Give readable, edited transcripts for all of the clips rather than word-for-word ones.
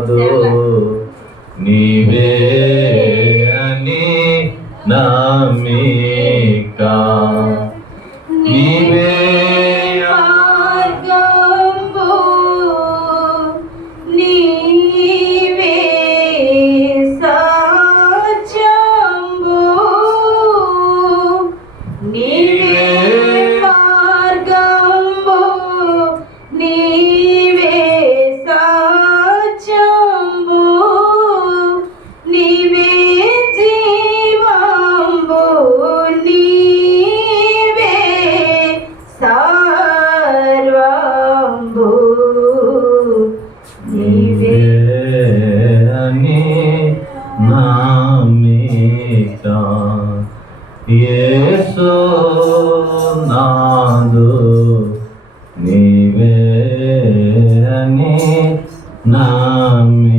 కాదు నీవే అని నమ్మిక నీవే యేసు నాదు నీవే అని నమ్మిక.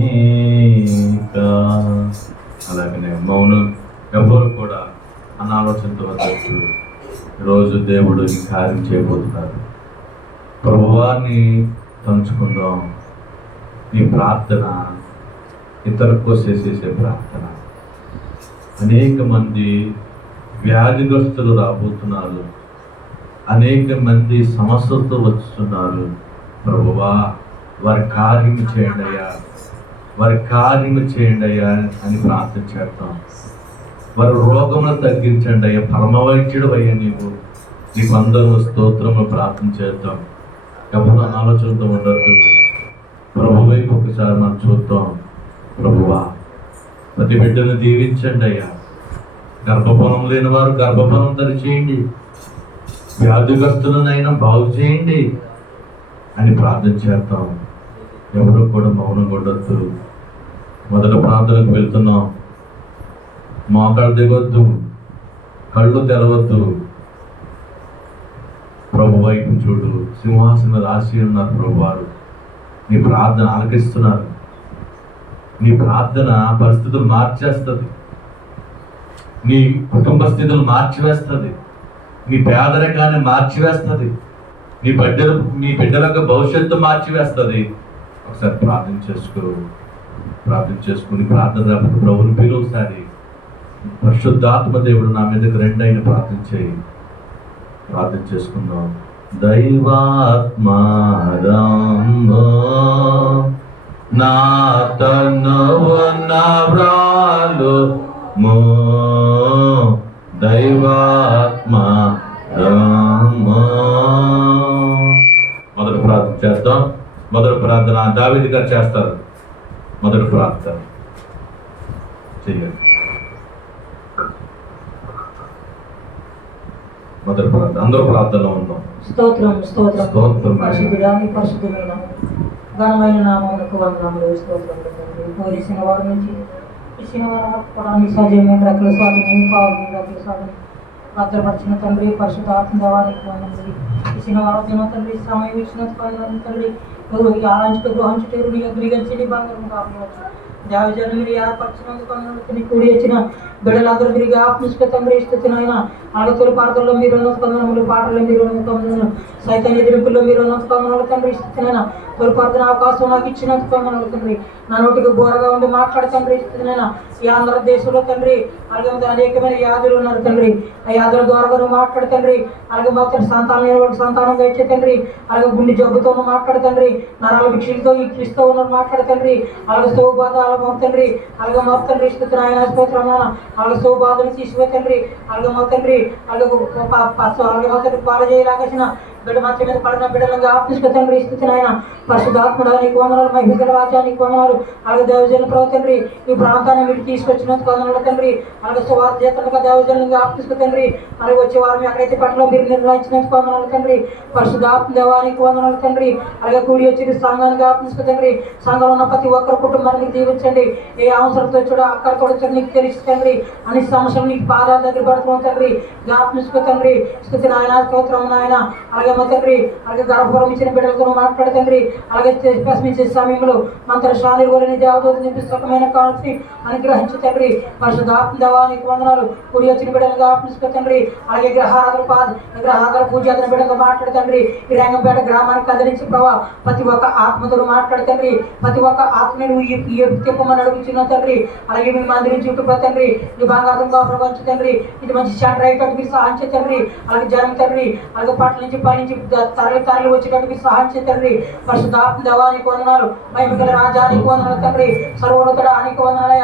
అలాగనే మౌనం ఎవరు కూడా అనాలోచనతో వద్దొచ్చు. ఈరోజు దేవుడు ఈ కార్యం చేయబోతున్నారు. ప్రభువాన్ని తలుచుకుందాం. ఈ ప్రార్థన ఇతరుల కోసం చేసే ప్రార్థన. అనేక మంది వ్యాధిగ్రస్తులు రాబోతున్నారు. అనేక మంది సమస్యలతో వస్తున్నారు. ప్రభువా వారి కార్యము చేయండి అయ్యా, వారి కార్యము చేయండి అయ్యా అని ప్రార్థన చేద్దాం. వారి రోగమును తగ్గించండి అయ్యా, పరమవైద్యుడు అయ్యా నీకు అందరూ స్తోత్రము ప్రార్థన చేద్దాం. ఎవరు ఆలోచనతో ఉండద్దు. ప్రభు వైపు ఒకసారి మనం చూద్దాం. ప్రభువా ప్రతి బిడ్డను దీవించండి అయ్యా. గర్భఫలం లేని వారు గర్భఫలం దరిచేయండి, వ్యాధిగ్రస్తులనైనా బాగు చేయండి అని ప్రార్థన చేద్దాం. ఎవరు కూడా మౌనం ఉండొద్దు. మొదటి ప్రార్థనకు వెళ్తున్నాం. మోకాళ్ళు దిగొద్దు, కళ్ళు తెరవద్దు. ప్రభు వైపు చూడు. సింహాసన రాసి ఉన్నారు ప్రభువారు. నీ ప్రార్థన ఆలకిస్తున్నారు. నీ ప్రార్థన పరిస్థితులు మార్చేస్తుంది. నీ కుటుంబ స్థితులు మార్చివేస్తుంది. నీ పేదరికాన్ని మార్చివేస్తుంది. నీ బిడ్డలకు భవిష్యత్తు మార్చివేస్తుంది. ఒకసారి ప్రార్థన చేసుకుని ప్రార్థన ప్రభుని పిలువసారి పరిశుద్ధాత్మ దేవుడు నా మీదకి రెండైన ప్రార్థన చేసుకుందాం. దైవాత్మారంభో నా తనువు నవ్రాలు మో దైవాత్మా మొదటి ప్రార్థన చేద్దాం. మొదటి ప్రార్థన దావీదు గారు చేస్తారు. మొదటి ప్రార్థన చెయ్యండి. మొదటి ప్రార్థన అందరూ ప్రార్థనలో ఉన్నాం. స్తోత్రం స్తోత్రం స్తోత్రం పరిశుద్ధమైన ఘనమైన నామమునకు వందనములు. స్తోత్రం పోలీసిన వారి నుంచి ఇచ్చిన వారి సజీవమైన రకుల స్వామిని రకుల స్వామిని భద్రపరిచిన తండ్రి పరిశుద్ధాత్మ దేవానికి వందనములు. ఇచ్చిన వారు దిన తండ్రి సమయం ఇచ్చిన తండ్రి ఆరాంచుకు గ్రహించుటేరు నీ అగ్రిగంచి నీ బంగారం కావచ్చు. దేవజను మీరు ఏర్పరిచినందుకు నీ కూడి వచ్చిన బిడ్డలందరూ మీరు ఆత్మస్క తండ్రి ఇస్తున్నాయినా అడతుల పాటల్లో మీరు ఉన్న స్పందనములు పాటల్లో మీరు ఉన్న స్పందనలు సైతాన్ని ఎదిరింపుల్లో మీరు ఉన్న స్పందనలు తండ్రి ఇస్తున్నాయినా తొలిపార్థన అవకాశం నాకు ఇచ్చినందుకు స్పందనలు తండ్రి నా నోటికి బోరగా ఉండి మాట్లాడి తండ్రి ఇస్తున్నాయినా ఈ ఆంధ్రదేశంలో తండ్రి అలాగే అనేకమైన వ్యాధులు ఉన్నారు తండ్రి. ఆ వ్యాధుల ద్వారా మాట్లాడు తండ్రి. అలాగే మొత్తం సంతానంగా ఇచ్చే తండ్రి. అలాగే గుండె జబ్బుతో మాట్లాడు తండ్రి. నరాల భిక్షలతో ఈ క్రిస్తూ ఉన్నారు మాట్లాడు తండ్రి. అలాగే స్టవ్ బాధ అలాగే తండ్రి. అలాగే మొత్తం తండ్రి ఇస్తున్న ఆయన స్తోత్రమా అలాగే స్టవ్ బాధను తీసిపోయి తండ్రి. అలాగే మా తండ్రి అలాగే మొత్తం పాలు చేయలాగేసిన బిడ్డ మంచి మీద పడిన బిడ్డలంగా ఆఫీస్కి తండ్రి ఇస్తున్న ఆయన పరిశుద్ధాత్ముడా నీకు వందనాలు. మహిళల వాక్యానికి వందనాలు. అలాగే దేవజనుల ప్రభు తండ్రి ఈ ప్రాంతాన్ని మీరు తీసుకొచ్చినందుకు వందనాలు తండ్రి. అలాగే సువార్త చేతలుగా దేవజనులుగా ఆఫీస్కి తండ్రి. అలాగే వచ్చే వారం ఎక్కడైతే పట్టణంలో మీరు నిర్ణయించినందుకు వందనాలు తండ్రి. పరిశుద్ధాత్మ దేవానికి వందనాలు తండ్రి. అలాగే కూడి వచ్చి సంఘానికి ఆఫీస్కి తండ్రి. సంఘంలో ఉన్న ప్రతి ఒక్కరు కుటుంబానికి దీవించండి. ఏ అవసరంతో చూడ అక్కడ కూడా నీకు తెలిసి తండ్రి. అన్ని సమస్యలు నీకు పాదాల దగ్గర పడుతున్నాం తండ్రి. జ్ఞాపనిస్తూ తండ్రి స్థుతి నాయన స్తోత్రం నాయన. అలాగే అలాగేమో తండ్రి అలాగే గర్భఫలం ఇచ్చిన బిడ్డలతో మాట్లాడు తండ్రి. అలాగే ప్రశ్నించే సమయంలో మంత్ర శానిర్వలని దేవదూత నిపుణమైన కాల్సి అనుగ్రహించు తండ్రి. పరిశుద్ధాత్మ దేవానికి వందనాలు. కుడి వచ్చిన బిడ్డలుగా ఆత్మస్కో తండ్రి. అలాగే విగ్రహాదుల పూజ అతని బిడ్డగా మాట్లాడు తండ్రి. ఈ రంగంపేట గ్రామానికి కదిలించి ప్రభావ ప్రతి ఒక్క ఆత్మతో మాట్లాడు తండ్రి. ప్రతి ఒక్క ఆత్మను తిప్పమని అడుగుతున్నా తండ్రి. అలాగే మీ మందిరం చుట్టూ తండ్రి నీ బంగారంగా ప్రపంచు తండ్రి. ఇది మంచి సెంటర్ అయ్యేటట్టు మీరు సహాయం చేయ తండ్రి. అలాగే జనం తండ్రి అలాగే పట్ల నుంచి పై నుంచి తరలి వచ్చేటట్టు మీరు సహాయం చేయ తండ్రి. పరిశుద్ధాత్మ దేవానికి వందనాలు. మహిమగల రాజానికి వందనాలు తండ్రి. సర్వోన్నతుడానికి వందనాలయ.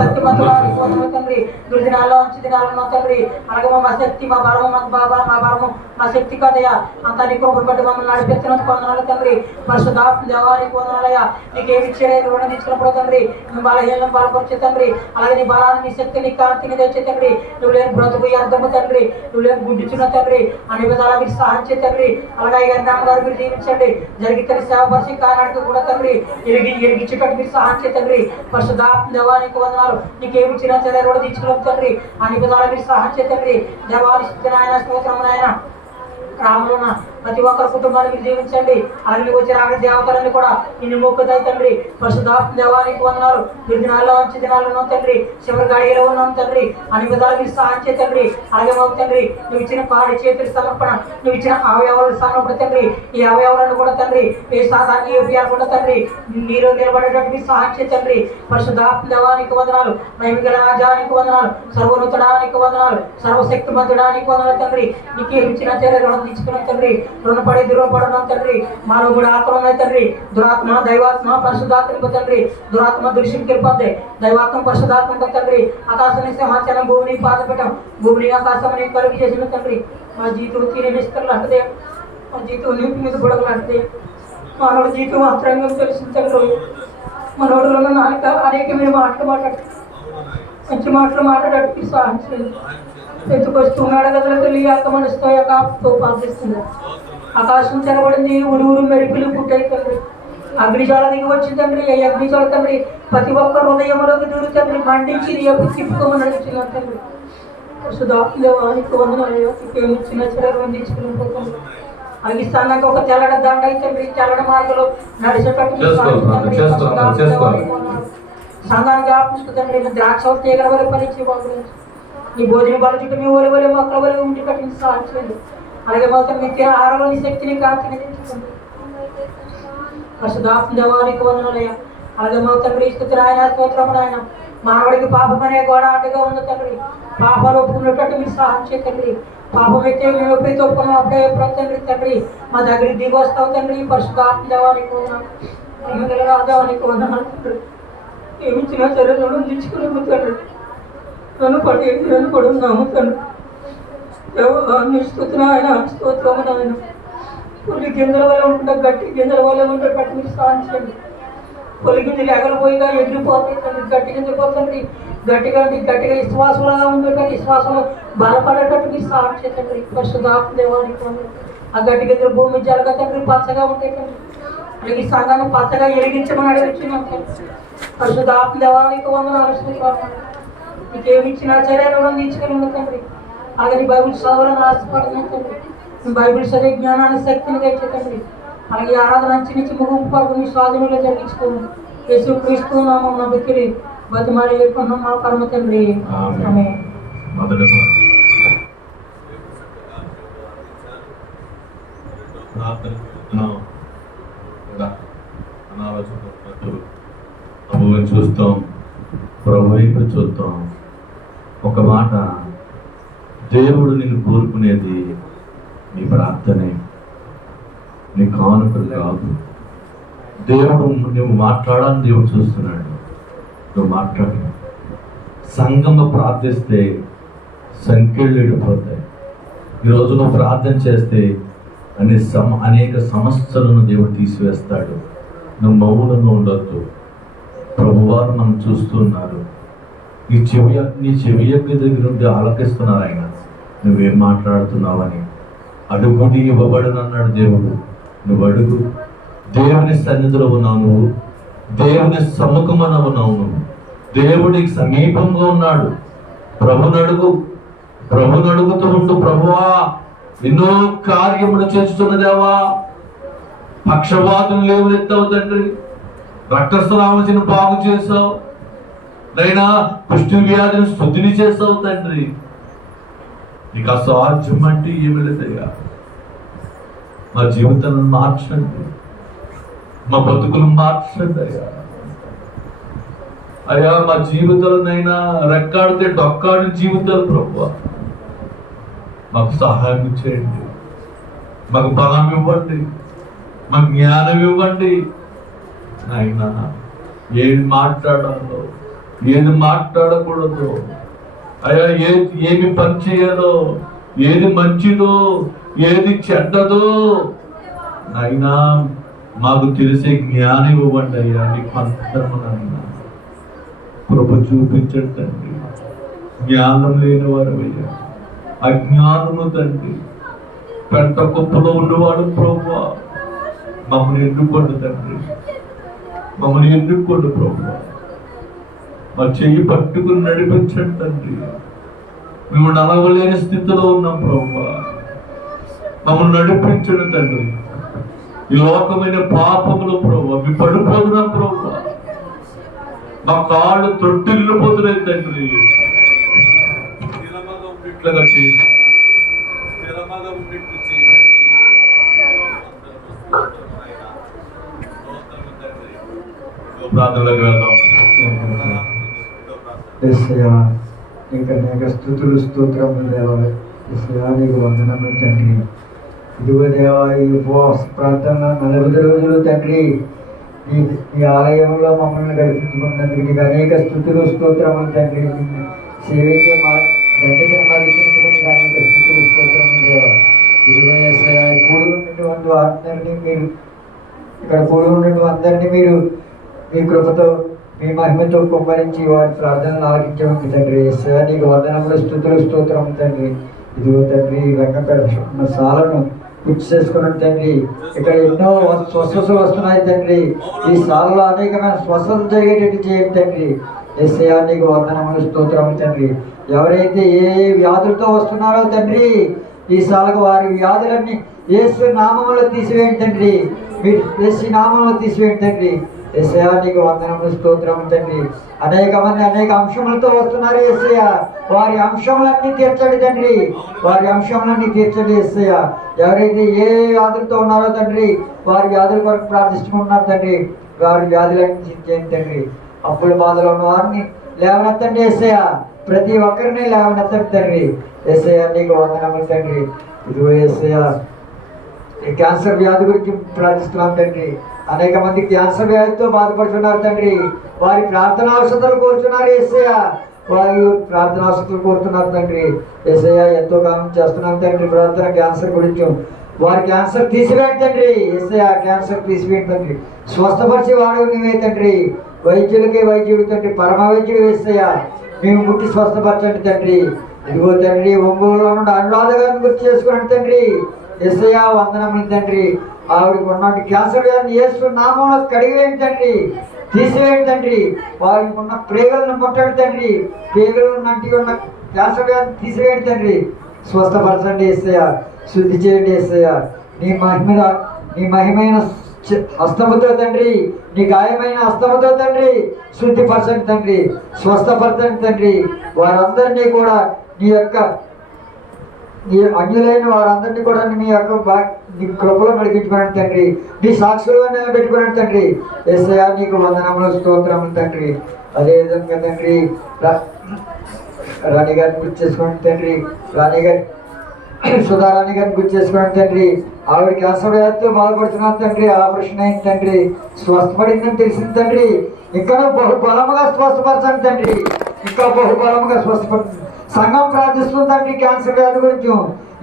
సత్యవంతుడానికి వందనాలు తండ్రి. దుర్దినాల్లో మంచి దినాల్లో తండ్రి. అలాగే మా శక్తి మా బలము మా బాబా మా బలము మా శక్తి కదయ్యా అంతా నీ కృపను బట్టి మమ్మల్ని నడిపిస్తున్నందుకు వందనాలు తండ్రి. పరిశుద్ధాత్మ దేవానికి వందనాలయ. నీకేమి చేయలేదు రుణం తీసుకున్నప్పుడు తండ్రి నీ బలహీనం బలపరిచే తండ్రి. అలాగే నీ బలాన్ని నీ శక్తి నీ కాంతిని తెచ్చే తండ్రి. నువ్వు లేని బ్రతుకు అర్థము తండ్రి. నువ్వు లేని గుడ్డిచున్న తండ్రి. అన్ని విధాలా మీరు సహాయం చే తండ్రి. అలాగే గారి గారు మీరు దీవించండి. జరిగితే సేవపరిచి కానాడికి కూడా తండ్రి ఎరిగించేటట్టు మీరు సహాయం చే తండ్రి. పరిశుద్ధాత్మ దేవానికి వందనాలు. నీకేమి ఇచ్చినా సరే కూడా తీసుకున్నాం తండ్రి. అన్ని విధాలా మీరు సహాయం చే తండ్రి. దేవాని స్థితినాయన స్తోత్రం నాయన. రాములున్న ప్రతి ఒక్కరి కుటుంబాన్ని మీరు దీవించండి. అలాగే వచ్చే రాగ దేవతలన్నీ కూడా నిన్ను మొక్కుతాయి తండ్రి. పరిశుద్ధాత్మ దేవానికి వందనాలు. ఈ దినాల్లో మంచి దినాల్లో ఉన్నాం తండ్రి. చివరి గడియలో ఉన్నాం తండ్రి. అన్ని విధాలు మీరు సహాయం చే తండ్రి. అలాగే మాకు తండ్రి నువ్వు ఇచ్చిన పాడి చేతుల సమర్పణ నువ్వు ఇచ్చిన అవయవాల సమర్పణ తండ్రి. ఈ అవయవాలను కూడా తండ్రి ఏ సాధారణ ఏపీఆర్ కూడా తండ్రి నీలో నిలబడేటట్టు మీరు సహాయం చే తండ్రి. పరిశుద్ధాత్మ దేవానికి వందనాలు. మహిమగల రాజానికి వందనాలు. సర్వోన్నతుడానికి వందనాలు. సర్వశక్తిమంతుడానికి వందనాలు తండ్రి. నీకు ఇచ్చిన చర్యలు తీసుకున్నాం తండ్రి. రుణపడి దుర్వపడడం తండ్రి. మాలో కూడా ఆత్మ ఉన్నాయి తండ్రి. దురాత్మ దైవాత్మ పరిశుద్ధాత్మకు తండ్రి. దురాత్మ దృశ్యంకి వెళ్ళిపోతే దైవాత్మ పరిశుద్ధాత్మకు తండ్రి. ఆకాశాన్ని సింహాచలం భూమిని పాదపెట్టం భూమిని ఆకాశం కలుగు చేసిన తండ్రి. మా జీవితం తినే నిస్తలు అంటదే. మా జీవితం నీటి మీద బుడగలు అంటదే. మానవుడు జీవితం మాత్రంగా తెలిసిన తండ్రి. మనోడులో నాలుక అనేకమైన మాటలు మాట్లాడు మంచి మాటలు మాట్లాడడానికి సహాయం చేయండి. ఎత్తుకొస్తున్నాడు గదుల తల్లి ఆకమనిస్తో కాపుతో పాటిస్తుంది. ఆకాశం తెరబడింది. ఊరు మెరుపులు పుట్టాయి తండ్రి. అగ్నిజాల దిగి వచ్చింది తండ్రి. ఈ అగ్నిజాల తండ్రి ప్రతి ఒక్క హృదయంలోకి దూరు తండ్రి. మండించి ఎప్పుడు తిప్పుకోమని అడుగుతున్నా తండ్రి. సుధానికి వందనాలు. ఇచ్చిన చర్యలు అందించుకుని అవి స్థానానికి ఒక తెల్లడ దండ తండ్రి. తెల్లడ మార్గంలో నడిచేటట్టు సంఘానికి ఆపుస్తూ తండ్రి. ద్రాక్ష తీగల వరకు పనిచి బాగుంది. నీ భోజన బల చుట్టూ మీ ఒలి ఒలి మొక్కల వరకు ఉండి కట్టిన సహాయం చేయండి. అలాగే మొత్తం మీ ఆహారంలోని శక్తిని కాంతిని తెచ్చుకోండి. పరిశుద్ధాత్మ దేవానికి వందనాలయ్యా. అలాగే మొత్తం స్థుతులు ఆయన స్తోత్రం ఆయన. మానవుడికి పాపం అనే గోడ అడ్డుగా ఉంది తండ్రి. పాపాలు ఒప్పుకున్నట్టు మీరు సహాయం చేయండి. పాపం అయితే మేము ఎప్పుడైతే ఒప్పుకున్నాం అప్పుడే ఎప్పుడు తండ్రి తండ్రి మా దగ్గరికి దిగి వస్తావు తండ్రి. పరిశుద్ధాత్మ దేవానికి వందనాలు. రాజావానికి వందనాలు తండ్రి. ఏమి ఇచ్చిన చర్యలను తెచ్చుకున్నాము తండ్రి. నన్ను పడున్నాము తండ్రి. స్థుతులు ఆయన స్తోత్రము నాయన. పుల్లి గింజల వల్ల ఉంటుందా గట్టి గింజల వల్ల ఉండేటట్టు మీరు సహాయం చేయండి. పొలి గింజలు ఎగరపోయిగా ఎగిరిపోతాయి తండ్రి. గట్టి గింజలు పోతండి. గట్టిగా విశ్వాసంలాగా ఉండేటట్టు విశ్వాసంలో బలపడేటట్టు మీరు సహాయం చేయండి. పరిశుద్ధాత్మ దేవానికి ఆ గట్టి గింజలు భూమి జలగా తండ్రి పచ్చగా ఉంటాయి తండ్రి. అలాగే ఈ సంఘాన్ని పచ్చగా ఎరిగించమని అడిగించినాం తండ్రి. పరిశుద్ధాత్మ దేవానికి వందనాలు. నీకేమి ఇచ్చినా చర్యలు తీసుకుని తండ్రి. అలాగే నీ బైబిల్ చదవాలని ఆశపడిన తండ్రి. నీ బైబిల్ చదివే జ్ఞానాన్ని శక్తిని తెచ్చే తండ్రి. అలాగే ఆరాధన నుంచి ముగింపు వరకు నీ స్వాధీనంలో జరిగించుకోను. యేసు క్రీస్తు నామం నమ్మికి బతిమాలి వేడుకున్నాం మా పరమ తండ్రి. ఆమేన్. చూస్తాం ప్రభు వైపు చూద్దాం. ఒక మాట, దేవుడు నిన్ను కోరుకునేది నీ ప్రార్థనే, నీ కానుకలు కాదు. దేవుడు నువ్వు మాట్లాడాలని దేవుడు చూస్తున్నాడు. నువ్వు మాట్లాడు. సంఘంలో ప్రార్థిస్తే సంఖ్యలు ఎడిపోతాయి. ఈరోజు నువ్వు ప్రార్థన చేస్తే అనేక సమస్యలను దేవుడు తీసివేస్తాడు. నువ్వు మౌనంగా ఉండొద్దు. ప్రభువారు మనం చూస్తున్నారు. నీ చెవి యొక్క దగ్గర నుండి ఆలకిస్తున్నారు ఆయన. నువ్వేం మాట్లాడుతున్నావని. అడుగుడి ఇవ్వబడను అన్నాడు దేవుడు. నువ్వు అడుగు. దేవుని సన్నిధిలో ఉన్నావు నువ్వు. దేవుని సముఖమున ఉన్నావు నువ్వు. దేవుడికి సమీపంగా ఉన్నాడు. ప్రభుని అడుగుతూ ఉంటూ ప్రభువా ఎన్నో కార్యములు చేస్తున్న దేవా. పక్షవాతం లేవనెత్తావు తండ్రి, రక్తస్రావమును బాగు చేసావు నైనా, కుష్టి వ్యాధిని శుద్ధిని చేసావు తండ్రి. నీకు అసాధ్యం అంటే ఏమి లేదయ్యా. మా జీవితాలను మార్చండి, మా బతుకులు మార్చండి అయ్యా. అయ్యా మా జీవితాలనైనా రెక్కాడితే డొక్కాడిన జీవితాలు ప్రభువా, మాకు సహాయం చేయండి, మాకు బలం ఇవ్వండి, మాకు జ్ఞానం ఇవ్వండి నాయనా. ఏది మాట్లాడాలో ఏది మాట్లాడకూడదు అయ్యా, ఏమి పని చేయాలో, ఏది మంచిదో ఏది చెడ్డదో నాయనా మాకు తెలిసే జ్ఞానం ఇవ్వండి అయ్యా. నీకు అంతరము నాయనా కృప చూపించండి తండ్రి. జ్ఞానం లేని వారు అయ్యా, అజ్ఞానము తండ్రి, పెంట కుప్పలో ఉన్నవాడు ప్రభువా, మమ్మల్ని ఎన్నుకోండి తండ్రి, మమ్మల్ని ఎన్నుకోండి ప్రభువా. మా చెయ్యి పట్టుకుని నడిపించండి తండ్రి. మేము నడవలేని స్థితిలో ఉన్నాం ప్రభువా, మమ్మల్ని నడిపించండి తండ్రి. ఈ లోకమైన పాపములు ప్రభువా మీ పడిపోతున్నాం ప్రభువా, మా కాళ్ళు తొట్టిల్లిపోతున్నాయి తండ్రి. స్థిరముగా ఉన్నట్లుగా చేయండి, స్థిరముగా ఉన్నట్లు చేయండి. ప్రార్థనలోకి వెళ్దాం. నీకు అనేక స్తుతులు స్తోత్రములు దేవా. నీకు వందనములు తండ్రి. ఇదిగో దేవా, ఈ ఉపవాస ప్రార్థన 40 రోజులు తండ్రి ఈ ఆలయంలో మమ్మల్ని గడిపించుకున్నందుకు నీకు అనేక స్తుతులు స్తోత్రములు తండ్రి. సేవించే మా దండగా మారిచ్చినందుకు నీకు అనేక స్తుతులు స్తోత్రములు దేవా. ఇదిగో కూడి ఉన్నటువంటి అందరినీ మీరు, ఇక్కడ కూడి ఉన్నటువంటి అందరినీ మీరు మీ కృపతో మీ మహిమతో కుమ్మరించి వారి ప్రార్థనలు ఆలకించవచ్చు తండ్రి. నీకు వందనములు స్తుతులు స్తోత్రము తండ్రి. ఇదిగో తండ్రి రంగపేట సాలను పూర్తి చేసుకున్నాం తండ్రి. ఇక్కడ ఎన్నో స్వస్థతలు వస్తున్నాయి తండ్రి. ఈ సాలలో అనేకమైన స్వస్థత జరిగేటట్టు చేయండి తండ్రి. యేసయ్యా నీకు వందనములు స్తోత్రము తండ్రి. ఎవరైతే ఏ వ్యాధులతో వస్తున్నారో తండ్రి, ఈ సాలకు వారి వ్యాధులన్నీ యేసు నామములో తీసివేయండి తండ్రి. మీరు యేసు నామంలో తీసివేయండి తండ్రి. యేసయ్యా నీకు వందనములు స్తోత్రము తండ్రి. అనేక మంది అనేక అంశములతో వస్తున్నారు యేసయ్యా, వారి అంశములన్నీ తీర్చండి తండ్రి. వారి అంశములన్నీ తీర్చండి యేసయ్యా. ఎవరైతే ఏ వ్యాధులతో ఉన్నారో తండ్రి, వారి వ్యాధుల కొరకు ప్రార్థించుకుంటున్నారు తండ్రి. వారి వ్యాధులన్నీ చేయండి తండ్రి. అప్పుల బాధలో ఉన్న వారిని లేవనెత్తండి యేసయ్యా. ప్రతి ఒక్కరిని లేవనెత్తండి తండ్రి. యేసయ్యా నీకు వందనములు తండ్రి. ఇదిగో యేసయ్యా ఈ క్యాన్సర్ వ్యాధి గురించి ప్రార్థిస్తున్నాం తండ్రి. అనేక మంది క్యాన్సర్ వ్యాధితో బాధపడుతున్నారు తండ్రి. వారి ప్రార్థన అవసరాలు కోరుతున్నారు యేసయ్యా. వారి ప్రార్థన అవసరాలు కోరుతున్నారు తండ్రి. యేసయ్యా ఎంతో కాలం చేస్తున్నాం తండ్రి ప్రార్థన క్యాన్సర్ గురించి. వారి క్యాన్సర్ తీసివేయండి తండ్రి. యేసయ్యా క్యాన్సర్ తీసివేయండి తండ్రి. స్వస్థపరిచి వాడు నీవే తండ్రి. వైద్యులకే వైద్యుడు తండ్రి, పరమ వైద్యుడు యేసయ్యా. మేము ముట్టి స్వస్థపరచండి తండ్రి. ఇదిగో తండ్రి ఒంగోలులో నుండి అనురాధ గారిని గుర్తు చేసుకున్నాడు తండ్రి. యేసయ్యా వందనములు తండ్రి. ఆవిడకి ఉన్నటువంటి క్యాన్సర్ వ్యాధిని యేసు నామంలో కడిగివేయండి తండ్రి, తీసివేయండి తండ్రి. వారికి ఉన్న ప్రేగలను ముట్టండి తండ్రి. ప్రేగలను నంటి ఉన్న క్యాన్సర్ వ్యాధిని తీసివేయండి తండ్రి. స్వస్థపరచండి యేసయ్యా, శుద్ధి చేయండి యేసయ్యా. నీ మహిమైన హస్తముతో తండ్రి, నీ గాయమైన హస్తముతో తండ్రి శుద్ధిపరచండి తండ్రి, స్వస్థపరచండి తండ్రి. వారందరినీ కూడా నీ యొక్క అన్యులైన వారందరినీ కూడా నీ యొక్క నీ కృపలో నడిపించుకున్నాడు తండ్రి. నీ సాక్షులుగా నిలబెట్టుకున్నాడు తండ్రి. యేసయ్యా నీకు వందనములు స్తోత్రములు తండ్రి. అదేవిధంగా తండ్రి రాణి గారిని గుర్తు చేసుకోండి తండ్రి. రాణి గారి సుధారాణి గారిని గుర్తు చేసుకోండి తండ్రి. ఆవిడ క్యాన్సర్ వ్యాధితో బాధపడుతున్నాను తండ్రి. ఆపరేషన్ అయింది తండ్రి, స్వస్థపడిందని తెలిసింది తండ్రి. ఇంకా బహుబలముగా స్వస్థపరచండి తండ్రి. ఇంకా బహుబలముగా స్వస్థపడుతుంది. సంఘం ప్రార్థిస్తుంది తండ్రి క్యాన్సర్ వ్యాధి గురించి.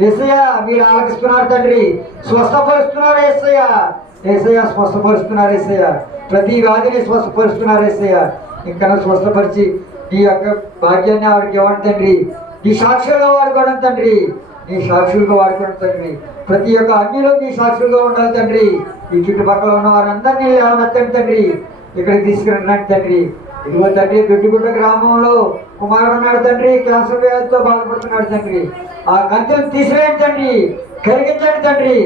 యేసయ్యా మీరు ఆలకిస్తున్నారు తండ్రి, స్వస్థపరుస్తున్నారు యేసయ్యా. యేసయ్యా స్వస్థపరుస్తున్నారు యేసయ్యా. ప్రతి వ్యాధిని స్వస్థపరుస్తున్నారు యేసయ్యా. ఇంకా స్వస్థపరిచి నీ యొక్క భాగ్యాన్ని ఆవిడకి ఇవ్వండి తండ్రి. నీ సాక్షులుగా వాడుకోవడం తండ్రి, నీ సాక్షులుగా వాడుకోవడం తండ్రి. ప్రతి ఒక్క అన్నిలో నీ సాక్షులుగా ఉండాలి తండ్రి. ఈ చుట్టుపక్కల ఉన్న వారందరినీ లేవనెత్తండి తండ్రి. ఇక్కడికి తీసుకురండి తండ్రి. ఇదిగో తండ్రి దొడ్డిగుడ్డ గ్రామంలో కుమారుడు ఉన్నాడు తండ్రి, క్యాన్సర్ వ్యాధితో బాధపడుతున్నాడు తండ్రి. ఆ కంచెను తీసివేయండి తండ్రి, కరిగించండి తండ్రి,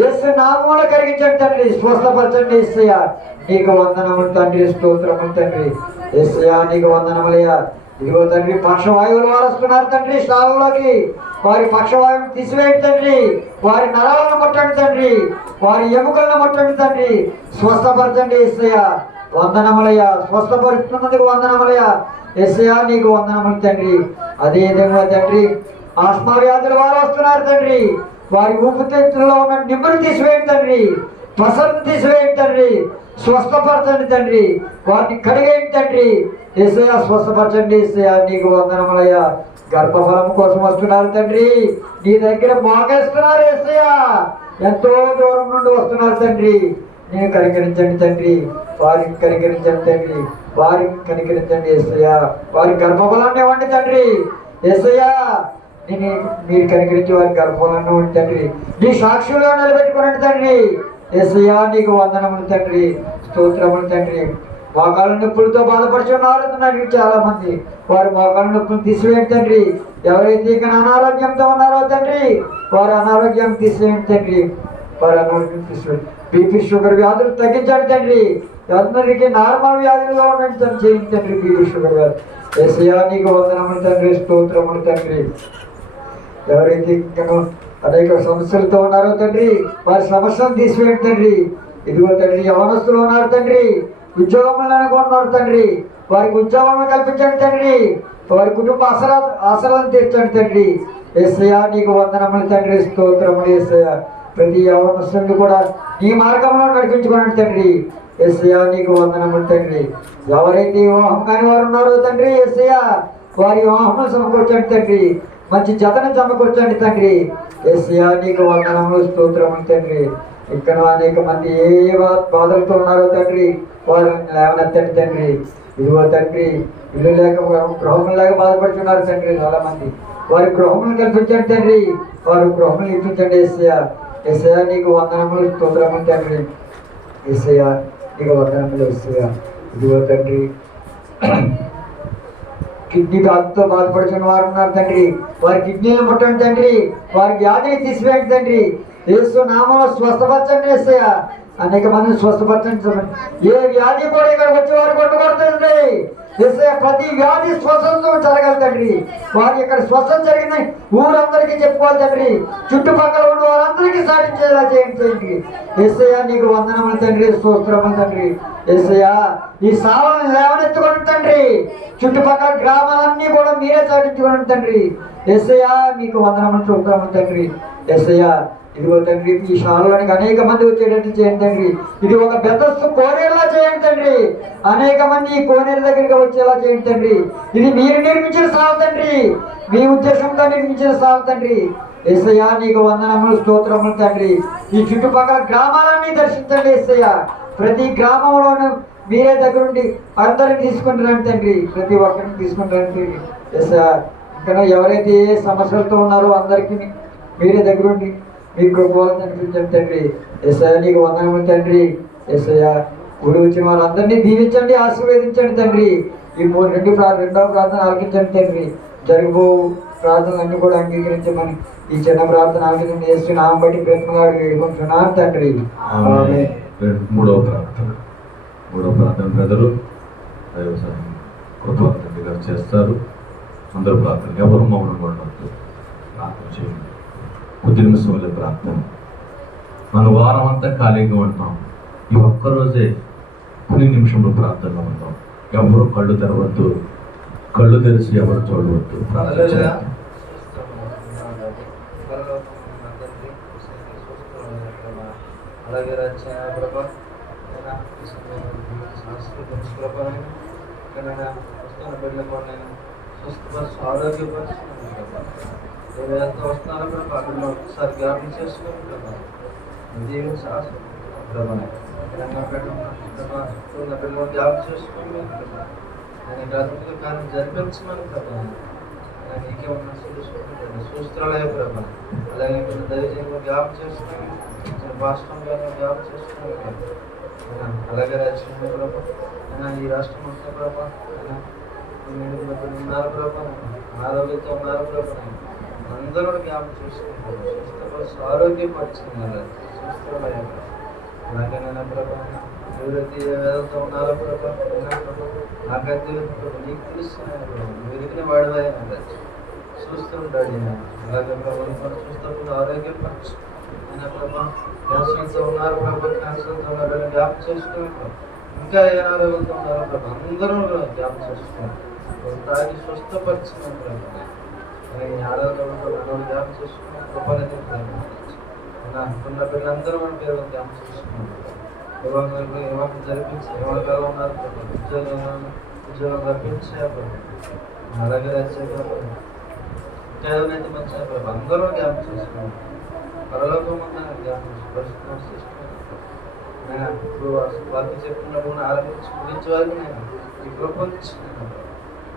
యేసు నామములో కరిగించండి తండ్రి, స్వస్థపరచండి యేసయ్యా. నీకు వందనములు తండ్రి, స్తోత్రములు తండ్రి. యేసయ్యా నీకు వందనములయ్యా. ఇదిగో తండ్రి పక్షవాయువులు వారు వస్తున్నారు తండ్రి స్థానంలోకి, వారి పక్షవాయువుని తీసివేయండి తండ్రి, వారి నరాలను ముట్టండి తండ్రి, వారి ఎముకలను ముట్టండి తండ్రి, స్వస్థపరచండి యేసయ్యా. వందనములయ్యా, స్వస్థపరుస్తున్నందుకు వందనములయ్యా. యేసయ్యా నీకు వందనములు తండ్రి. అదే విధంగా తండ్రి ఆస్మా వ్యాధులు వారు వస్తున్నారు తండ్రి, వారి ఊపిరితిత్తుల్లో ఉన్న నిమ్మను తీసివేయండి తండ్రి, పసరును తీసివేయండి తండ్రి, స్వస్థపరచండి తండ్రి, వారిని కడిగేయండి తండ్రి. యేసయ్యా స్వస్థపరచండి యేసయ్యా నీకు వందనములయ్యా. గర్భఫలం కోసం వస్తున్నారు తండ్రి, నీ దగ్గర మోగేస్తున్నారు యేసయ్యా, ఎంతో దూరం నుండి వస్తున్నారు తండ్రి. నేను కనికరించండి తండ్రి, వారికి కనికరించండి తండ్రి, వారికి కనికరించండి యేసయ్యా. వారి గర్భఫలాన్ని ఇవ్వండి తండ్రి యేసయ్యా. నేను మీరు కనికరించి వారి గర్భఫలాన్ని ఇవ్వండి తండ్రి, నీ సాక్షులుగా నిలబెట్టుకోండి తండ్రి. యేసయ్యా నీకు వందనములు తండ్రి, స్తోత్రములు తండ్రి. మోకాళ్ళ నొప్పులతో బాధపడుచున్నారు చాలా మంది, వారి మోకాళ్ళ నొప్పులు తీసివేయండి తండ్రి. ఎవరైతే ఇక అనారోగ్యంతో ఉన్నారో తండ్రి, వారి అనారోగ్యం తీసివేయండి తండ్రి, వారి అనారోగ్యం తీసివేయండి. బీపీ షుగర్ వ్యాధులు తగ్గించండి తండ్రి, అందరికీ నార్మల్ వ్యాధులుగా ఉండండి తండ్రి, చేయండి తండ్రి బీపీ షుగర్ వ్యాధి. యేసయ్యా నీకు వందనములు తండ్రి, స్తోత్రములు తండ్రి. ఎవరైతే ఇంకా అనేక సమస్యలతో ఉన్నారో తండ్రి, వారి సమస్యలను తీసివేయండి తండ్రి. ఇదిగో తండ్రి యవనస్తులు ఉన్నారు తండ్రి, ఉద్యోగంలో ఉన్నారు తండ్రి, వారికి ఉద్యోగం కల్పించండి తండ్రి, వారి కుటుంబ ఆశలను తీర్చండి తండ్రి. యేసయ్యా నీకు వందనములు తండ్రి, స్తోత్రములు యేసయ్యా. ప్రతి యవనస్తుని కూడా నీ మార్గంలో నడిపించుకోండి తండ్రి. యేసయ్యా నీకు వందనములు తండ్రి. ఎవరైతే వివాహం కాని వారు ఉన్నారో తండ్రి యేసయ్యా, వారి వివాహం సమకూర్చండి తండ్రి, మంచి జతను సమకూర్చండి తండ్రి. యేసయ్యా నీకు వందనములు, స్తోత్రములు తండ్రి. ఇక్కడ అనేక మంది ఏ బాధలతో ఉన్నారో తండ్రి, వారిని లేవనెత్తండి తండ్రి. ఇదిగో తండ్రి ఇల్లు లేక గృహం లేక బాధపడుతున్నారు తండ్రి చాలా మంది, వారి గృహములు కల్పించండి తండ్రి, వారి గృహములు ఇప్పించండి యేసయ్యా. యేసయ్యా నీకు వందనములు, స్తోత్రములు తండ్రి. యేసయ్యా నీకు వందనములు యేసయ్యా. ఇదిగో తండ్రి కిడ్నీ వ్యాధితో బాధపడుతున్న వారు ఉన్నారు తండ్రి, వారి కిడ్నీలు ముట్టండి తండ్రి, వారి వ్యాధిని తీసివేయండి తండ్రి. యేసు నామములో స్వస్థపరచండి యేసయ్యా. అనేక మందిని స్వస్థపరచండి. ఏ వ్యాధి కూడా ఇక్కడ వచ్చి వారు కొట్టుకొడుతుంది యేసయ్యా. ప్రతి వ్యాధి స్వస్థత జరగాలి తండ్రి, వారి ఇక్కడ స్వస్థత జరిగింది ఊరందరికీ చెప్పుకోవాలి తండ్రి, చుట్టుపక్కల ఉన్న వారందరికీ సాధించేలా చేయండి యేసయ్యా. నీకు వందనములు తండ్రి, స్తోత్రములు తండ్రి. యేసయ్యా ఈ సావలను లేవనెత్తుకోండి తండ్రి, చుట్టుపక్కల గ్రామాలన్నీ కూడా మీరే సాధించుకోండి తండ్రి. యేసయ్యా మీకు వందనములు, స్తోత్రములు తండ్రి. యేసయ్యా ఇదిగో తండ్రి ఈ శాలలోనికి అనేక మంది వచ్చేటట్టు చేయండి తండ్రి. ఇది ఒక బెతస్తు కోనేరులా చేయండి తండ్రి, అనేక మంది ఈ కోనేరు దగ్గరికి వచ్చేలా చేయండి తండ్రి. ఇది మీరు నిర్మించిన సాగు తండ్రి, మీ ఉద్దేశంతో నిర్మించిన సాగు తండ్రి. యేసయ్యా నీకు వందనములు, స్తోత్రములు తండ్రి. ఈ చుట్టుపక్కల గ్రామాలన్నీ దర్శించండి యేసయ్యా. ప్రతి గ్రామంలోనూ మీరే దగ్గరుండి అందరిని తీసుకుంటున్నాను తండ్రి, ప్రతి ఒక్కరిని తీసుకుంటాను యేసయ్యా. ఇక్కడ ఎవరైతే ఏ సమస్యలతో ఉన్నారో అందరికీ మీరే దగ్గరుండి మీ కృపలను కనిపించండి తండ్రి. యేసయ్యా నీకు వందనములు తండ్రి. యేసయ్యా ఊరి వచ్చిన వారందరినీ దీవించండి, ఆశీర్వదించండి తండ్రి. ఈ రెండవ ప్రార్థన ఆలకించండి తండ్రి. జరుగు ప్రార్థనలన్నీ కూడా అంగీకరించమని ఈ చిన్న ప్రార్థన ఆలకించండి. యేసు నామం బట్టి ప్రతిమగా వేడుకుంటున్నాను తండ్రి. మూడవ ప్రార్థన ప్రజలు కృప తండ్రిగా చేస్తారు. అందరూ ప్రార్థన ఎవరు మౌనం ఉండవద్దు, ప్రార్థన చేయండి. కొద్ది నిమిషంలో ప్రార్థన. మన వారం అంతా ఖాళీగా ఉంటాం, ఈ ఒక్కరోజే కొన్ని నిమిషంలో ప్రార్థనలో ఉంటాం. ఎవరు కళ్ళు తెరవద్దు, కళ్ళు తెరిచి ఎవరు చూడవద్దు, ప్రార్థన చేయాలి. అలాగే ప్రభా వస్తున్న బిడ్డల కూడా స్వస్థపరచు, ఆరోగ్యపరుచుకున్నాను. ఎంత వస్తున్నారో ప్రభా అక్కడ ఒకసారి జ్ఞాపకం చేసుకోండి ప్రభా. జీవితం శాశ్వతం ప్రభా. తెలంగాణ బిడ్డలు జ్ఞాపకం చేసుకోండి ప్రభా. ఆయన గతంలో కానీ జరిపించమని ప్రభా. నీకే ఉన్న సూత్రాలయ ప్రభా. అలాగే దయచేసి జ్ఞాపకం చేసుకుని భాషణం గారిని జ్ఞాపకం చేసుకుని అలాగే రాజ్యంలో ప్రభా ఈ రాష్ట్రం అంతా ప్రభా మీరు ఉన్నారు ప్రభా, ఆరోగ్యంతో ఉన్నారు ప్రభా, అందరూ జ్ఞాపకం చేసుకుంటారు, ఆరోగ్యపరిచినారు చూస్తున్నాయి. అలాగే నేను ప్రభా ఎవరైతే వేదతో ఉన్నారో ప్రభా నాకైతే నీకు తెలుస్తున్నాయి ప్రభా, నువ్వు ఎదిగిన వాడివైనా చూస్తుంటాడు. అలాగే ప్రభావం చూస్తున్నప్పుడు ఆరోగ్యపరచు అయినా ప్రభా, క్యాన్సర్తో ఉన్నారు ప్రభా, క్యాన్సర్తో ఉన్నారు జ్ఞాపకం చేసుకుని, ఇంకా ఏ ఆరోగ్యంతో ఉన్నారో ప్రభా అందరూ జ్ఞాపకం చేసుకున్నారు, తాగి స్వస్థపరిచినారు ప్రభా. అలాగే ఆరోగ్యంలో జ్ఞాపకం చేసుకున్నాం కృపణతో అనుకున్న పిల్లలందరూ మన పేరు జ్ఞాపకం చేసుకున్నారు. ఏమాకు జరిపించి ఏమాకాలం ఉన్నారు ప్రభా, ఉద్యోగం రప్పించారు. అలాగే రాజ్యాంగం మంచిగా ప్రభా అందరూ జ్ఞాపకం చేసుకున్నారు. పరలోకం ఉందని జ్ఞాపకం ఇప్పుడు వాక్యం చెప్తున్నప్పుడు ఆరంభించి ముగించే వరకు నేను ఈ కృపలు ఇచ్చుకున్నాను,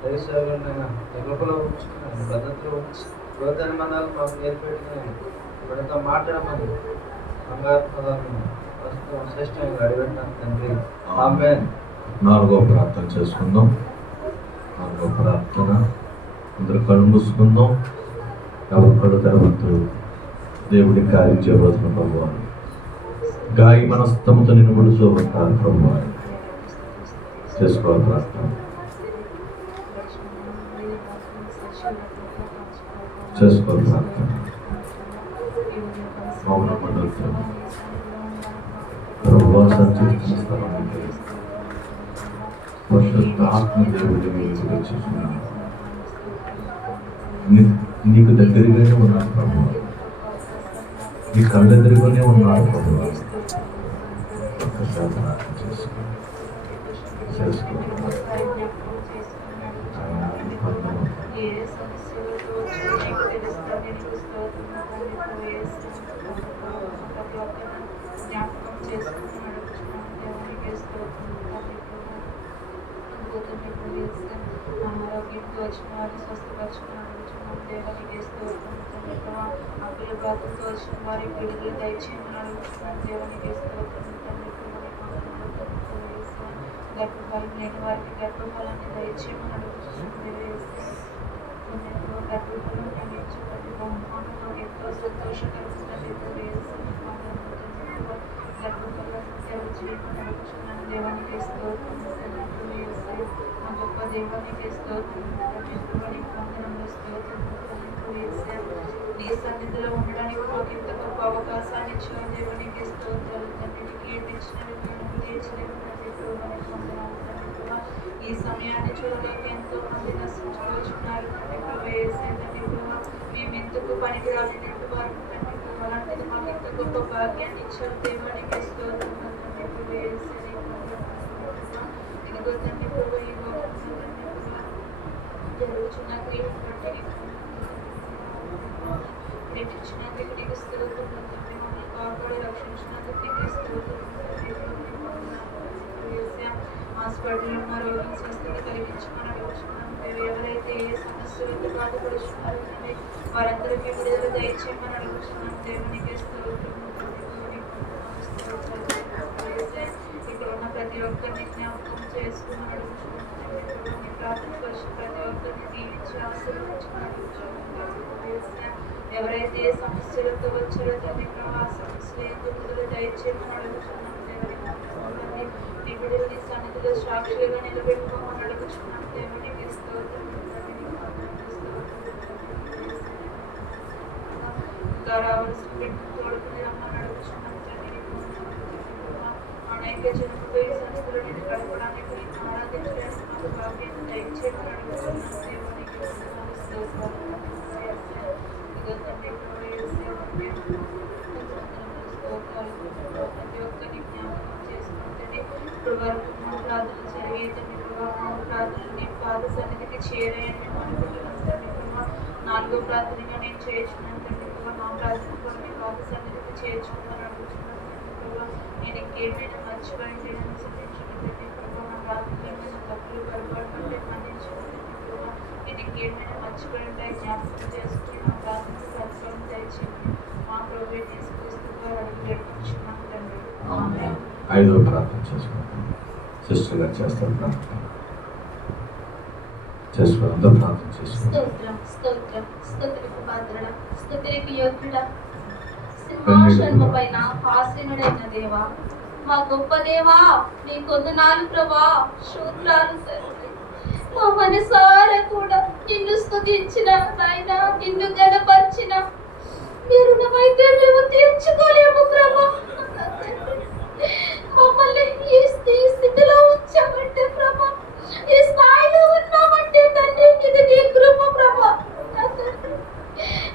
దయసేవలు నేను ఈ కృపలో ఉంచుకున్నాను, భద్రతలో ఉంచి గోదాని మనాలు మాకు నేర్పెట్టినాను. ఇప్పుడంతా మాట్లాడమని బంగారు పదాలను వస్తు శ్రేష్టంగా అడిగినాను తండ్రి. ఆమేన్. 4వ ప్రార్థన చేసుకుందాం. 4వ ప్రార్థన అందరూ కళ్ళు మూసుకుందాం. ఎవరు కళ్ళు తెరవద్దు. దేవుడి కార్యం చేయవలసిన ప్రభు గాయ మనస్తముతో నిన్ను ముడుచూ ఉంటారు ప్రభు చేసుకోవాలి ప్రార్థన చేసుకోవాలి ప్రార్థన మౌన మండలం ప్రభు సంచరిస్తున్న స్థలానికి పరిశుద్ధ ఆత్మదేవుడి మీరు రక్షిస్తున్నాను. నీకు దగ్గరగానే ఉన్నాను ప్రభు, నీ కళ్ళ ఎదురుగానే ఉన్నాడు ప్రభు. ఒక్కసారి ప్రార్థన చేసుకో. ఆరోగ్యంతో వచ్చిన వారిని స్వస్థపరచుకున్నాను దేవానికి అప్పుల బాధలతో వచ్చిన వారి విడుదల దయచేయమని దేవానికి గర్భఫలం లేని వారికి గర్భఫలాన్ని దయచేయమని గర్భఫలం బహుమానంలో ఎంతో సంతోషకరమైన గర్భఫలం దేవానికి మా గొప్ప దేవానికి నీ సన్నిధిలో ఉండడానికి మాకు ఇంత గొప్ప అవకాశాన్ని ఇచ్చిన దేవునికి స్తోత్రాలు తండ్రి. ఈ సమయాన్ని చూడలేక ఎంతో మంది నశించుకోవచ్చున్నారు తండ్రి. మేము ఎందుకు పనికి రాలేనట్టు వారు తండ్రి, అలాంటిది మాకు ఇంత గొప్ప భాగ్యాన్ని ఇచ్చారు దేవునికి స్తోత్రం తండ్రి. ఇదిగో తండ్రి ప్రభు ఈ జరుగుతున్న క్రియను బట్టి ప్రేమించినందుకు నీకు స్తోత్రం తండ్రి. మమ్మల్ని కాపాడి రక్షించినందుకు నీకు స్తోత్రం తండ్రి. హాస్పిటల్లో ఉన్న రోగిని స్వస్థత కలిగించమని అడుగుతున్నాం తండ్రి. ఎవరైతే ఏ సమస్యలతో బాధపడుతున్నారో తండ్రి వారందరికీ విడుదల దయచేయమని అడుగుతున్నాం దేవునికి స్తోత్రం. ఇక్కడ ఉన్న ప్రతి ఒక్కరిని జ్ఞాపకం చేసుకుని అడుగుతున్నాం తండ్రి. ప్రార్థన పరిచి ప్రతి ఒక్కరిని దీవించి ఆశీర్వదించమని అడుగుతున్నాం. ఎవరైతే ఏ సమస్యలతో వచ్చారో తండ్రి ఆ సమస్యలు ఎందుకు విడుదల దయచేయమని అడుగుతున్నాం దేవునికి. నీ బిడ్డలని సన్నిధిలో సాక్షిగా నిలబెట్టుకోమని అడుగుతున్నాం దేవునికి స్తోత్రం. ఇంకా రావాల్సిన బిడ్డను తోడుకుని రమ్మని అడుగుతున్నాం తండ్రి. అనేక జనులతో ఈ సన్నిధిలో నేను గడపడానికి నేను ఆరాధించడానికి నాకు భాగ్యాన్ని దయచేయమని అడుగుతున్నాం దేవునికి స్తోత్రం. ప్రతి ఒక్కరిని జ్ఞాపకం చేసుకుంటే ఇప్పుడు వరకు మూడు ప్రార్థనలు జరిగే తండ్రి. మూడు ప్రార్థనలు పాద సన్నిధికి చేరాయని మేము అనుకుంటున్నాం తండ్రి. 4వ ప్రార్థనగా నేను చేర్చున్నాను తండ్రి. నా ప్రార్థన కూడా మీ పాద సన్నిధికి చేర్చుకోమని అడుగుతున్నాను తండ్రి. నేను ఇంకేమైనా మర్చిపోయి క్షమించండి తండ్రి. నా ప్రార్థనలో ఏమైనా తప్పులు పొరపాటు ఉంటే మన్నించండి తండ్రి. నేను ఇంకేమైనా మర్చిపోయి ఉంటే జ్ఞాపకం చేసుకుని నా ప్రార్థన ప్రతిఫలం దయచేయండి. మా ప్రభువే తీసుకొస్తూ అడుగు పెట్టుకుంటున్నాను తండ్రి. ఆమేన్. 5వ ప్రార్థన చేసుకుంటాం. సిస్టర్ గారు చేస్తారు ప్రార్థన చేసుకుని అందరూ ప్రార్థన చేసుకుంటాం. స్తోత్రం స్తోత్రం స్తుతికి పాత్రుడా స్తుతికి యోగ్యుడా సింహాసనము పైన ఆసీనుడైన దేవా మా గొప్ప దేవా నీ కొందనాలు ప్రభా స్తోత్రాలు తండ్రి. మా మనసారా కూడా నిన్ను స్తుతించిన నాయన నిన్ను గణపరిచిన మీ రుణమైతే మేము తీర్చుకోలేము ప్రభా. మమ్మల్ని ఈ స్థితిలో ఉంచామంటే ప్రభా ఈ స్థాయిలో ఉన్నామంటే తండ్రి ఇది నీ కృప ప్రభా.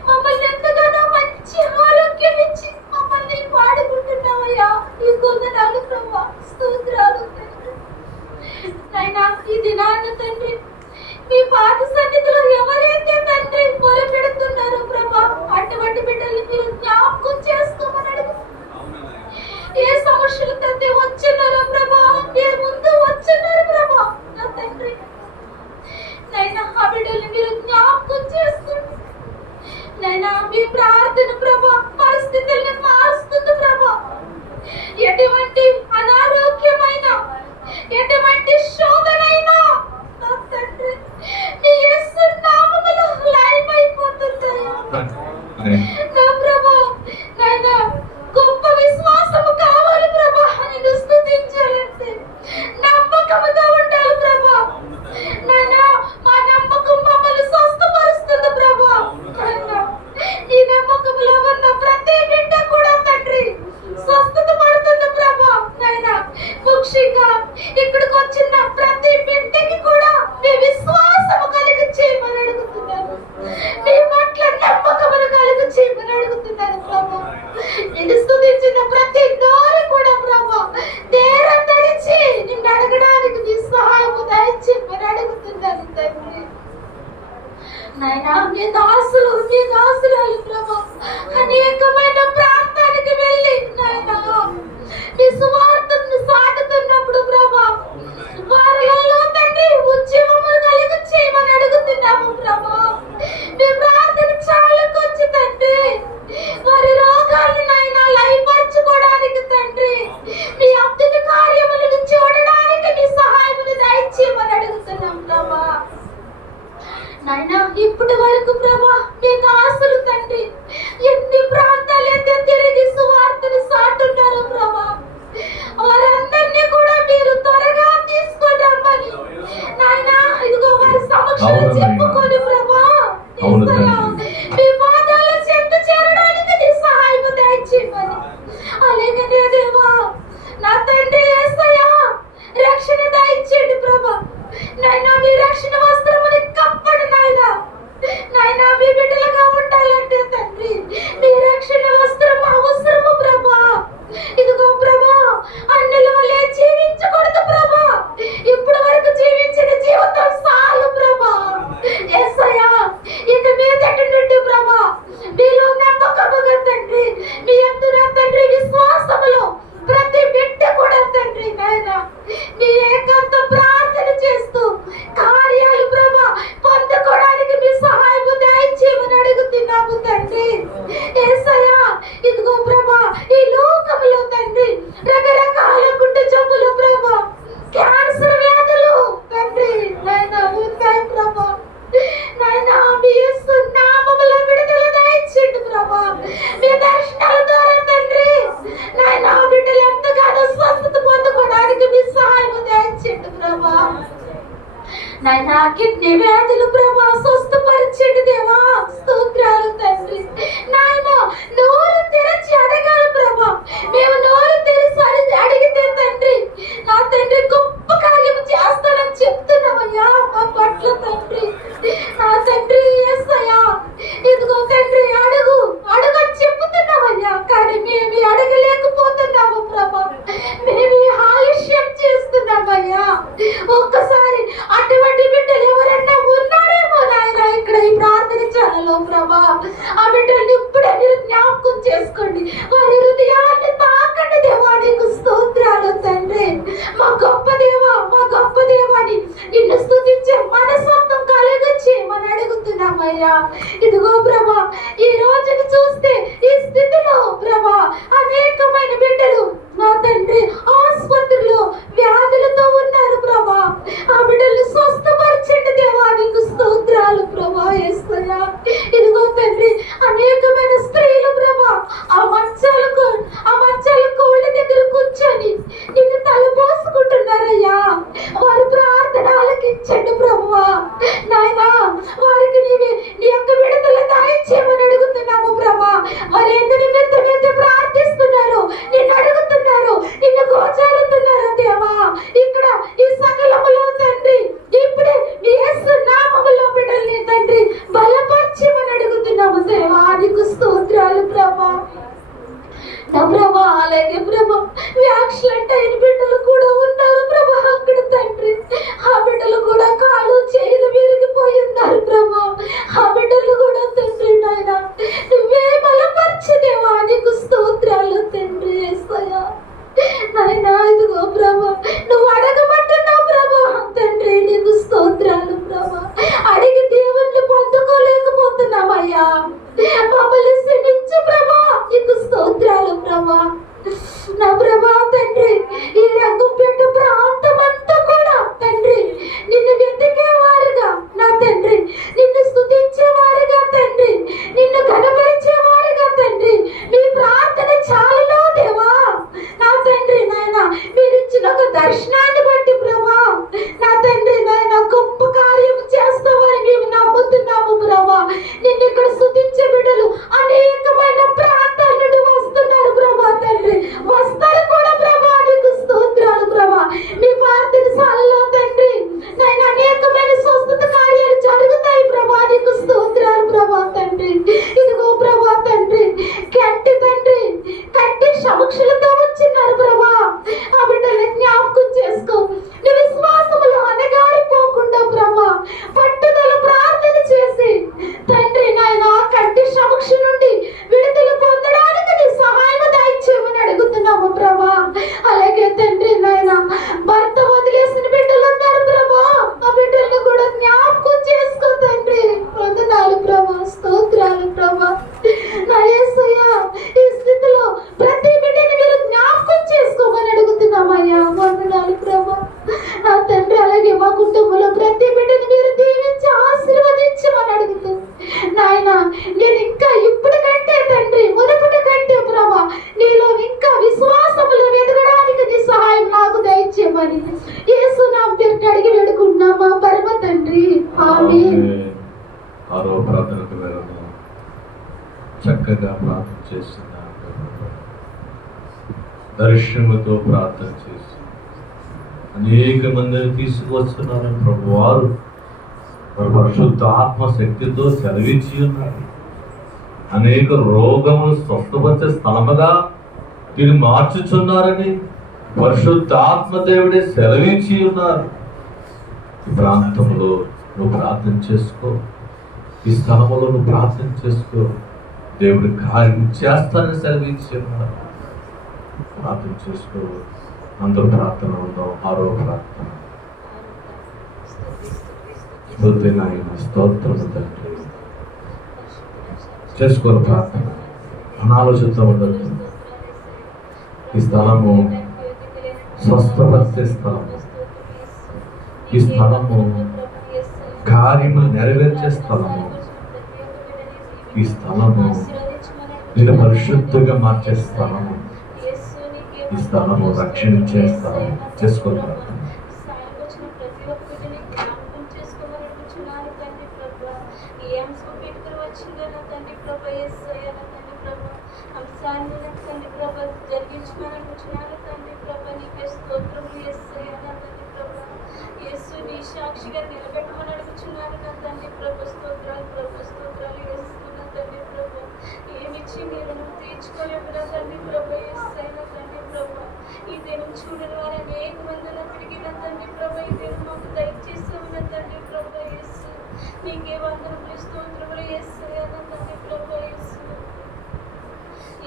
మమ్మల్ని ఎంతగానో మంచి ఆరోగ్యం ఇచ్చి మమ్మల్ని వాడుకుంటున్నావయ్యా ఈ కొందనాలు ప్రభా స్తోత్రాలు తండ్రి. నాయనా ఈ దినాన తండ్రి మీ పాద సన్నిధిలో ఎవరైతే తండ్రి మొరపెడుతున్నారో ప్రభా అటువంటి బిడ్డల్ని మీరు జ్ఞాపకం చేసుకోమని అడుగు. ఏ సమస్యలు తండ్రి వచ్చున్నారో ప్రభా ఏ ముందు వచ్చున్నారు ప్రభా నా తండ్రి నైనా ఆ బిడ్డల్ని మీరు జ్ఞాపకం చేసుకోండి నైనా మీ ప్రార్థన ప్రభా పరిస్థితుల్ని మారుస్తుంది ప్రభా. ఎటువంటి అనారోగ్యమైన ఎటువంటి శోధనైనా నా తండ్రి మీ యేసు నామములో లైవ్ అయిపోతుందయ్యా నా ప్రభా. నైనా గొప్ప విశ్వాసము కావాలి ప్రభా నిన్ను స్తుతించాలంటే నమ్మకముతో ఉండాలి ప్రభా. నైనా మా నమ్మకం మమ్మల్ని స్వస్థపరుస్తుంది ప్రభా. నైనా ఈ నమ్మకంలో ఉన్న ప్రతి బిడ్డ కూడా తండ్రి స్వస్థత పడుతుంది ప్రభా. నైనా ముఖ్యంగా ఇక్కడికి వచ్చిన ప్రతి బిడ్డకి కూడా మీ విశ్వాసము కలిగి చేయమని అడుగుతున్నాను. మీ పట్ల నమ్మకమును కలిగి చేయమని అడుగుతున్నాను ప్రభా. నిన్ను స్తుతించిన ప్రతి నోరు కూడా ప్రభా తీరం తెరిచి నిన్ను అడగడానికి మీ సహాయము దయచేయమని అడుగుతున్నాను తండ్రి. నాయనా మీ దాసురాలు ప్రభా అనేకమైన ప్రాంతానికి వెళ్ళి నాయనా మీ సువార్తను సాటుతున్నప్పుడు ప్రభా వారిలో తండ్రి ఉద్యమము కలిగి చేయమని అడుగుతున్నాము ప్రభా. మీ ప్రార్థన చాలకొచ్చి తండ్రి వారి రోగాలను నాయనా లయపరచుకోవడానికి తండ్రి మీ అద్భుత కార్యములను చూడడానికి మీ సహాయమును దయచేయమని అడుగుతున్నాం ప్రభా. నాయనా ఇప్పటి వరకు ప్రభా మీ దాసులు తండ్రి ఎన్ని ప్రాంతాలైతే తిరిగి సువార్తను సాటున్నారో ప్రభా వారందరినీ కూడా మీరు త్వరగా తీసుకొని రమ్మని నాయనా ఇదిగో వారి సమక్షంలో చెప్పుకొని ప్రభా యేసయ్యా మీ పాదాల చెంత చేరడానికి నీ సహాయం దయచేయమని. అలాగనే దేవా నా తండ్రి యేసయ్యా రక్షణ దయచేయండి ప్రభా. నాయనా మీ రక్షణ వస్త్రముని కప్పండి నాయనా. నాయనా మీ బిడ్డలుగా ఉండాలంటే తండ్రి మీ రక్షణ వస్త్రం అవసరము ప్రభా. ఇదిగో ప్రభా అన్నిలో జీవించకూడదు ప్రభా. ఇప్పటి వరకు జీవించిన జీవితం చాలు ప్రభా. యేసయ్యా ఇక మీదటి నుండి ప్రభా మీలో నమ్మకముగా తండ్రి మీ యందు తండ్రి విశ్వాసములో ప్రతి బిడ్డ కూడా తండ్రి నాయనా మీ ఏకాంత ప్రార్థన చేస్తూ కార్యాలు ప్రభా పొందుకోవడానికి మీ సహాయము దయచేయమని అడుగుతున్నాము తండ్రి. యేసయ్యా ఇదిగో ప్రభా ఈ లోకంలో తండ్రి రకరకాల గుండె జబ్బులు ప్రభా క్యాన్సర్ వ్యాధులు తండ్రి నాయనా ఉన్నాయి ప్రభా. నాయనా మీ యేసు నామములో విడుదల దయచేయండి ప్రభా. మీ దర్శనాల ద్వారా తండ్రి నాయనా బిడ్డలు ఎంతగానో స్వస్థత పొందుకోవడానికి మీ సహాయం దయచేయండి ప్రభా. నాయనా కిడ్నీ వ్యాధులు ప్రభా స్వస్థపరచండి దేవా స్తోత్రాలు తండ్రి. నాయనా నోరు తెరచి అడగాలి ప్రభా. మేము నోరు తెరిచి అడిగితే తండ్రి నా తండ్రి గొప్ప కార్యం చేస్తానని చెప్తున్నావయ్యా మా పట్ల తండ్రి. నా తండ్రి యేసయ్యా ఇదిగో తండ్రి అడుగని చెప్తున్నావయ్యా కానీ మేము అడగలేకపోతున్నాము ప్రభా. మేము ఆలస్యం చేస్తున్నామయ్యా. ఒక్కసారి అటువంటి బిడ్డలు ఎవరన్నా ఉన్నారేమో నాయనా ఇక్కడ ఈ ప్రార్థన ఛానల్లో ప్రభా ఆ బిడ్డల్ని ఇప్పుడే మీరు జ్ఞాపకం చేసుకోండి. వారి హృదయాన్ని తాకండి దేవా. నీకు స్తోత్రాలు తండ్రి. మా గొప్ప దేవాని నిన్ను స్తుతించే మనసత్వం కలిగించి మనం అడుగుతున్నామయ్యా. ఇదిగో ప్రభా ఈ రోజుని చూస్తే ఈ స్థితిలో ప్రభా అనేకమైన బిడ్డలు నా తండ్రి నాయనా వారికి నీ యొక్క విడుదల దయచేయమని అడుగుతున్నాము ప్రభా. వారు ఎంత నిమిత్తమైతే ప్రార్థిస్తున్నారు, నిన్ను అడుగుతున్నారు, నిన్ను గోచారుతున్నారు దేవా. ఇక్కడ ఈ సకలములో తండ్రి ఇప్పుడే నీ యేసు నామములో బిడ్డల్ని తండ్రి బలపరచమని అడుగుతున్నాము దేవా. నీకు స్తోత్రాలు ప్రభా. నా ప్రభా, అలాగే ప్రభా యాక్సిడెంట్ అయిన బిడ్డలు కూడా ఉన్నారు ప్రభా అక్కడ తండ్రి. ఆ బిడ్డలు కూడా కాళ్ళు చేతులు విరిగిపోయి ఉన్నారు ప్రభా. ఆ బిడ్డలు కూడా తండ్రి నాయన నువ్వే బలపరచదేవా. నీకు స్తోత్రాలు తండ్రి యేసయ్యా. నాయనా ఇదిగో ప్రభా నువ్వు అడగమంటున్నావు ప్రభా తండ్రి. నీకు స్తోత్రాలు ప్రభా. అడిగి దేవుణ్ణి పొందుకోలేకపోతున్నామయ్యా. మమ్మల్ని క్షమించు ప్రభా. నీకు స్తోత్రాలు ప్రభా. నా ప్రభా తండ్రి ఈ రంగంపేట ప్రాంతం అంతా కూడా తండ్రి నిన్ను వెతికేవారుగా నా తండ్రి, నిన్ను స్తుతించేవారుగా తండ్రి, నిన్ను కనపరిచేవారుగా తండ్రి మీ ప్రార్థన చాలులో దేవా. నా తండ్రి నాయన మీరు ఇచ్చిన ఒక దర్శనాన్ని బట్టి ప్రభా నా తండ్రి నాయన గొప్ప కార్యం చేస్తామని మేము నమ్ముతున్నాము ప్రభా. నిన్ను ఇక్కడ స్తుతించే బిడ్డలు అనేకమైన ప్రాంతాల నుండి వస్తున్నారు ప్రభా తండ్రి, వస్తారు కూడా ప్రభా. నీకు స్తోత్రాలు ప్రభా. మీ ప్రార్థనశాలలో తండ్రి నేను అనేకమైన స్వస్థత కార్యాలు జరుగుతాయి ప్రభా. నీకు స్తోత్రాలు ప్రభా తండ్రి. ఇదిగో ప్రభా తండ్రి కంటి తండ్రి కంటి సమక్షలతో వచ్చినారు ప్రభా. ఆ బిడ్డల్ని జ్ఞాపకం చేసుకో. నీ విశ్వాసములో అనగారిపోకుండా ప్రభా పట్టుదల ప్రార్థన చేసి తండ్రి నాయన కంటి సమక్ష నుండి విడుదల పొందడానికి నీ సహాయం దయచేయమని అడుగుతున్నాము ప్రభా. అలాగే తండ్రి నాయన భర్త వదిలేసిన బిడ్డలు ఉన్నారు ప్రభా. ఆ బిడ్డలను కూడా జ్ఞాపకం చేసుకో తండ్రి. వందనాలు ప్రభా. స్తోత్రాలు ప్రభా. నా యేసయ్యా ఈ స్థితిలో ప్రతి బిడ్డని మీరు జ్ఞాపకం చేసుకోమని అడుగుతున్నామయ్యా. వందనాలు ప్రభా. నా తండ్రి అలాగే మా కుటుంబంలో ప్రతి బిడ్డని మీరు దీవించి ఆశీర్వదించమని అడుగుతూ నాయన నేను ఇంకా ఇప్పుడు కంటే తండ్రి మునుపటి కంటే ప్రభా నీలో ఇంకా విశ్వాసములో ఎదగడానికి నీ సహాయం నాకు దయచేయమని యేసు నామమున పేరిట అడిగి వేడుకుంటున్నామా పరమ తండ్రి. ఆమేన్. ఆరో ప్రార్థనకు వెళ్ళను. చక్కగా ప్రార్థన చేస్తున్నా, దర్శనముతో ప్రార్థన చేసి అనేక మందిని తీసుకువస్తున్నారని ప్రభు వారు పరిశుద్ధ ఆత్మ శక్తితో సెలవించి ఉన్నారు. అనేక రోగములు స్వస్థపరిచే స్థలముగా దీన్ని మార్చుచున్నారని పరిశుద్ధ ఆత్మదేవుడే సెలవించి ఉన్నారు. ఈ ప్రాంతంలో నువ్వు ప్రార్థన చేసుకో, ఈ స్థలంలో నువ్వు ప్రార్థన చేసుకో. దేవుడి కార్యం చేస్తానని సెలవించి ఉన్నారు. ప్రార్థన చేసుకో. అందరూ ప్రార్థన ఉందాం. ఆరో ప్రార్థన. స్తుతి నాయన, స్తోత్రము తండ్రి. చేసుకోరు ప్రార్థన. అనాలోచిత ఉండద్దు. ఈ స్థలము స్వస్థపరిచే స్థలము. ఈ స్థలము కార్యము నెరవేర్చే స్థలము. ఈ స్థలము నిన్ను పరిశుద్ధంగా మార్చే స్థలము. ఈ స్థలము రక్షించే స్థలము. చేసుకోవాలి. సాక్షిగా నిలబెట్టుకుని అడుగుచున్నారు నా తండ్రి ప్రభు. స్తోత్రాలు ప్రభు. స్తోత్రాలు వేస్తున్నా తండ్రి ప్రభు. ఏమిచ్చి మీరు తీర్చుకోలేము నా తండ్రి ప్రభు. ఏసైనా తండ్రి ప్రభు ఈ దినం చూడని వారు అనేక మందిలో తిరిగిన తండ్రి ప్రభు. ఈ దినం మాకు దయచేసాము నా తండ్రి ప్రభు. యేసు నీకే వందనములు స్తోత్రములు ఏసయ్యా నా తండ్రి ప్రభు.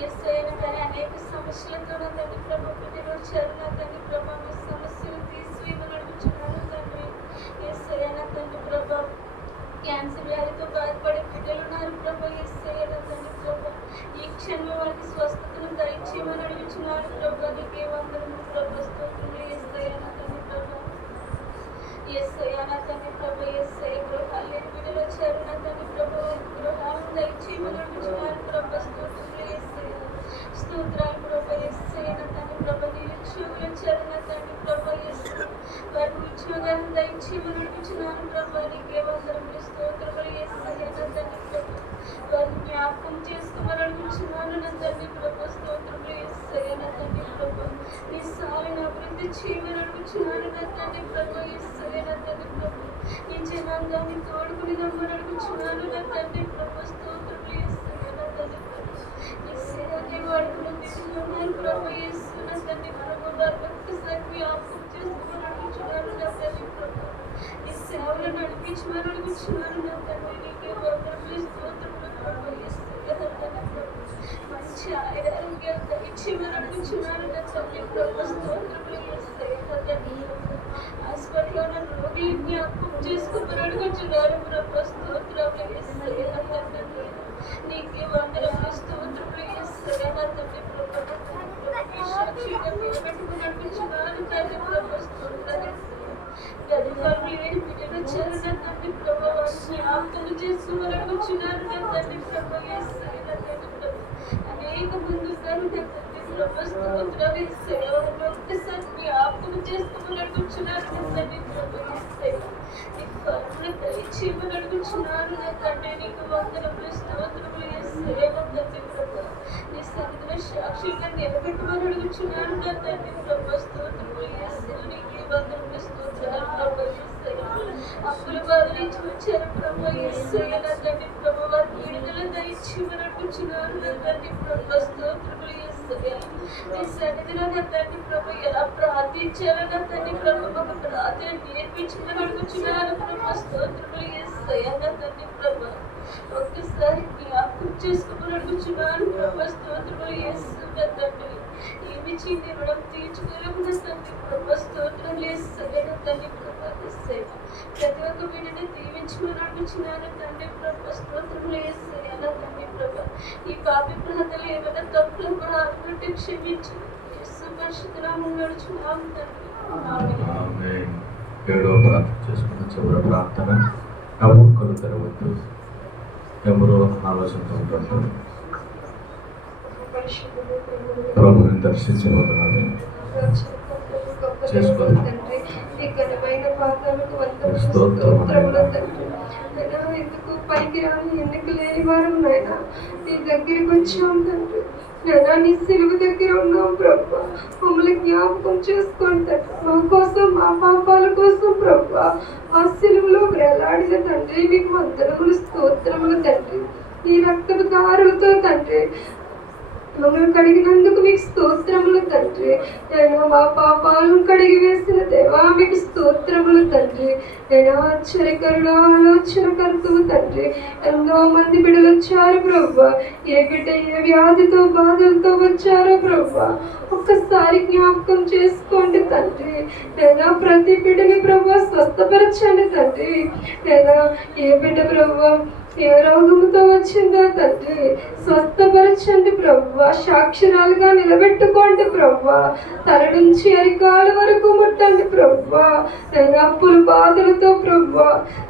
ఏసయ్యా కానీ అనేక సమస్యలతో నా తండ్రి ప్రభు బిడ్డలు వచ్చారు నా తండ్రి ప్రభు. మీ సమస్యలు తీసివేయమని అడుగుచున్నాను తండ్రి. ఏసయ్యా నా తండ్రి ప్రభు క్యాన్సర్ వ్యాధితో బాధపడే బిడ్డలు ఉన్నారు ప్రభు. ఏసయ్యా నా తండ్రి ప్రభు ఈ క్షణం వారికి స్వస్థతను దయచేయమని అడుగుచున్నారు ప్రభు. నీకే వందనములు ప్రభు. స్తోత్రములు ఏసయ్యా నా తండ్రి ప్రభు. ఏసయ్యా నా తండ్రి ప్రభు. ఏసయ్య గృహాలు లేని బిడ్డలు వచ్చారు నా తండ్రి ప్రభు. గృహాలను దయచేయమని అడుగుచున్నారు ప్రభు. స్తోత్రములు ఏసయ్య. స్తోత్రాలు ప్రభు. ఏసయ్య నా తండ్రి ప్రభు. నిరుద్యోగులు వచ్చారు నా తండ్రి ప్రభు. వారికి ఉద్యోగాన్ని దయచేయమని అడుగుచున్నాను ప్రభా. నీకే వందనములు స్తోత్రములు యేసయ్యా నా తండ్రి ప్రభా. వారిని జ్ఞాపకం చేసుకోమని అడుగుచున్నాను నా తండ్రి ప్రభా. స్తోత్రములు యేసయ్యా నా తండ్రి ప్రభా. నీ సారిని అభివృద్ధి చేయమని అడుగుచున్నాను నా తండ్రి ప్రభా. యేసయ్యా నా తండ్రి ప్రభా. ఈ జనాంగాన్ని తోడుకుని రమ్మని అడుగుచున్నాను నా తండ్రి ప్రభా. స్తోత్రములు యేసయ్యా నా తండ్రి ప్రభా. నీ సేవకి వాడుకున్న బిడ్డలున్నారు ప్రభా. యేసు నా తండ్రి ప్రభా. వారిని ఒక్కసారి జ్ఞాపకం చేసుకోమని అడుగుచున్నాను నా తండ్రి ప్రభా. నీ సేవలు నడిపించమని అడుగుచున్నాను నా తండ్రి. నీకే వందనములు స్తోత్రములు ప్రభా. యేసయ్యా నా తండ్రి ప్రభా. మంచి ఆరోగ్యం దయచేయమని అడుగుచున్నాను నా తండ్రి ప్రభా. స్తోత్రములు యేసయ్యా నా తండ్రి ప్రభా. హాస్పిటల్లో ఉన్న రోగులు జ్ఞాపకం చేసుకోమని అడుగుచున్నాను ప్రభా. స్తోత్రములు యేసయ్యా నా తండ్రి ప్రభా. నీకే వందనములు స్తోత్రములు యేసయ్యా నా తండ్రి ప్రభా. నా తండ్రి ప్రభా. నీ సాక్షిగా నిలబెట్టుకుని అడుగుచున్నాను తండ్రి ప్రభా. స్తోత్రాలు గదివారు లేని బిడ్డలు వచ్చారు నా తండ్రి ప్రభా. వారిని జ్ఞాపకం చేసుకోమని అడుగుచున్నాను నా తండ్రి ప్రభా. యేసయ్యా నా తండ్రి ప్రభా. అనేక మంది ఉన్నారు నా తండ్రి ప్రభా. స్తోత్రాలు యేసయ్యా. వారిని ఒక్కసారి జ్ఞాపకం చేసుకోమని అడుగుచున్నాను నా తండ్రి ప్రభా. యేసయ్యా నీ కరుణ దయచేయమని అడుగుచున్నాను నా తండ్రి. నీకు వందనములు స్తోత్రములు యేసయ్యా నా తండ్రి ప్రభా. నీ సన్నిధిలో సాక్షిగా నిలబెట్టమని అడుగుచున్నాను నా తండ్రి ప్రభా. స్తోత్రములు యేసయ్యా. నీకే వందనములు స్తోత్రాలు ప్రభా. యేసయ్యా అప్పుల బాధ నుంచి వచ్చారు ప్రభా. యేసయ్యా నా తండ్రి ప్రభా. వారికి విడుదల దయచేయమని అడుగుచున్నాను నా తండ్రి ప్రభా. స్తోత్రములు యేసయ్యా. నీ సన్నిధిలో నా తండ్రి ప్రభా ఎలా ప్రార్థించాలో నా తండ్రి ప్రభా మాకు ప్రార్థన నేర్పించమని అడుగుచున్నాను ప్రభా. స్తోత్రములు యేసయ్యా నా తండ్రి ప్రభా. ఒక్కసారి జ్ఞాపకం చేసుకోమని అడుగుచున్నాను ప్రభా. స్తోత్రములు యేసు నా తండ్రి. ఏమి చిన్ని రుణం తీర్చుకోలేము నా తండ్రి ప్రభా. స్తోత్రములు యేసయ్యా నా తండ్రి ప్రభా. యేసయ్యా ప్రతి ఒక్క బిడ్డని దీవించమని అడుగుచున్నాను తండ్రి ప్రభా. స్తోత్రములు యేసయ్యా నా తండ్రి ప్రభా. ఈ పాపి ప్రాంతాలు ఏమైనా తప్పులు కూడా అనుకుంటే క్షమించి యేసు పరిశుద్ధ నామములో నడుచున్నాము తండ్రి. ఆమేన్. ఆమేన్. ఏడవ ప్రార్థన చేసుకున్న చివరి ప్రార్థన. నవ్వుకలు తెరవద్దు. ఎవరో ఆలోచనతో ఉంటారు. ప్రభుని దర్శించిన వదనాలు చేసుకోవాలి. ఎందుకు పైకి రాని ఎన్నిక లేని వారం నాయనా నీ దగ్గరికి వచ్చాం తండ్రి. నాయనా నీ సిలువ దగ్గర ఉన్నాం ప్రభా. మమ్మల్ని జ్ఞాపకం చేసుకోండి తండ్రి. మా కోసం మా పాపాల కోసం ప్రభా ఆ సిలువలో వేలాడిన తండ్రి మీకు వందనములు స్తోత్రములు తండ్రి. ఈ రక్తపు దారులతో తండ్రి మమ్మల్ని కడిగినందుకు మీకు స్తోత్రములు తండ్రి. నేను మా పాపాలను కడిగి వేసిన దేవా మీకు స్తోత్రములు తండ్రి. నేను ఆశ్చర్యకరుడు ఆలోచనకర్తవు తండ్రి. ఎంతో మంది బిడ్డలు వచ్చారు ప్రభా. ఏ బిడ్డ ఏ వ్యాధితో బాధలతో వచ్చారో ప్రభా ఒక్కసారి జ్ఞాపకం చేసుకోండి తండ్రి. లేదా ప్రతి బిడ్డని ప్రభా స్వస్థపరచండి తండ్రి. లేదా ఏ బిడ్డ ప్రభా ఏ రోగముతో వచ్చిందో తండ్రి స్వస్థపరచండి ప్రభా. సాక్షరాలుగా నిలబెట్టుకోండి ప్రభా. తల నుంచి అరికాల వరకు ముట్టండి ప్రభా. నేను అప్పుల బాధలతో ప్రభా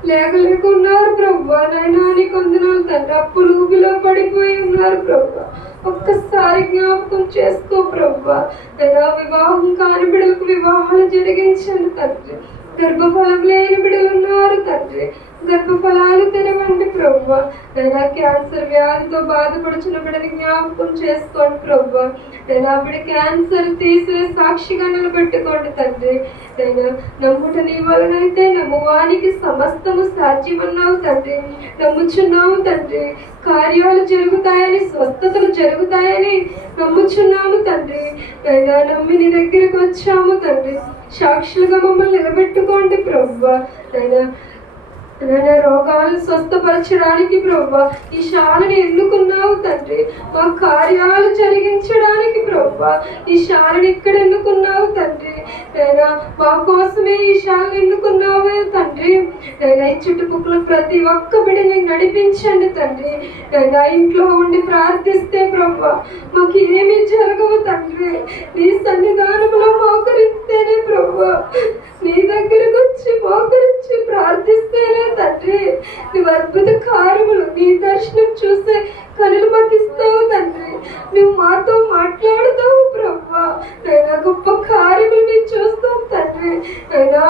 లేకున్నారు ప్రభా. నైనా నీకు వందనాలు తండ్రి. అప్పులు ఊబిలో పడిపోయి ఉన్నారు ప్రభా. ఒక్కసారి జ్ఞాపకం చేసుకో ప్రభా. లేదా వివాహం కాని బిడ్డలకు వివాహాలు జరిగించండి తండ్రి. గర్భఫలం లేని బిడ్డలు ఉన్నారు తండ్రి. గర్భఫలాలు తెరవండి ప్రభా. లేదా క్యాన్సర్ వ్యాధితో బాధపడుచున్న బిడ్డని జ్ఞాపకం చేసుకోండి ప్రభా. లేదా బిడ్డ క్యాన్సర్ తీసే సాక్షిగా నిలబెట్టుకోండి తండ్రి. లేదా నమ్ముట నీ వలనైతే నమ్మువానికి సమస్తము సాధ్యమన్నావు తండ్రి. నమ్ముచున్నాము తండ్రి. కార్యాలు జరుగుతాయని స్వస్థతలు జరుగుతాయని నమ్ముచున్నాము తండ్రి. లేదా నమ్మి నీ దగ్గరకు వచ్చాము తండ్రి. సాక్షులుగా మమ్మల్ని నిలబెట్టుకోండి ప్రభా. లేదా రోగాలను స్వస్థపరచడానికి ప్రభా ఈ శాలని ఎన్నుకున్నావు తండ్రి. మా కార్యాలు జరిగించడానికి ప్రభా ఈ శాలని ఇక్కడ ఎన్నుకున్నావు తండ్రి. లేదా మా కోసమే ఈ శాలను ఎన్నుకున్నావే తండ్రి. లేదా ఈ చుట్టుపక్కల ప్రతి ఒక్క బిడ్డని నడిపించండి తండ్రి. లేదా ఇంట్లో ఉండి ప్రార్థిస్తే ప్రభా మాకు ఏమీ జరగవు తండ్రి. నీ సన్నిధానంలో మోకరిస్తేనే ప్రభా నీ దగ్గరకు వచ్చి మోకరించి ప్రార్థిస్తేనే తండ్రి నువ్వు అద్భుత కార్యములు నీ దర్శనం చూసే కనులు మాకు ఇస్తావు తండ్రి. నువ్వు మాతో మాట్లాడుతావు ప్రభా. నైనా గొప్ప కార్యములు మేము చూస్తాం తండ్రి. నైనా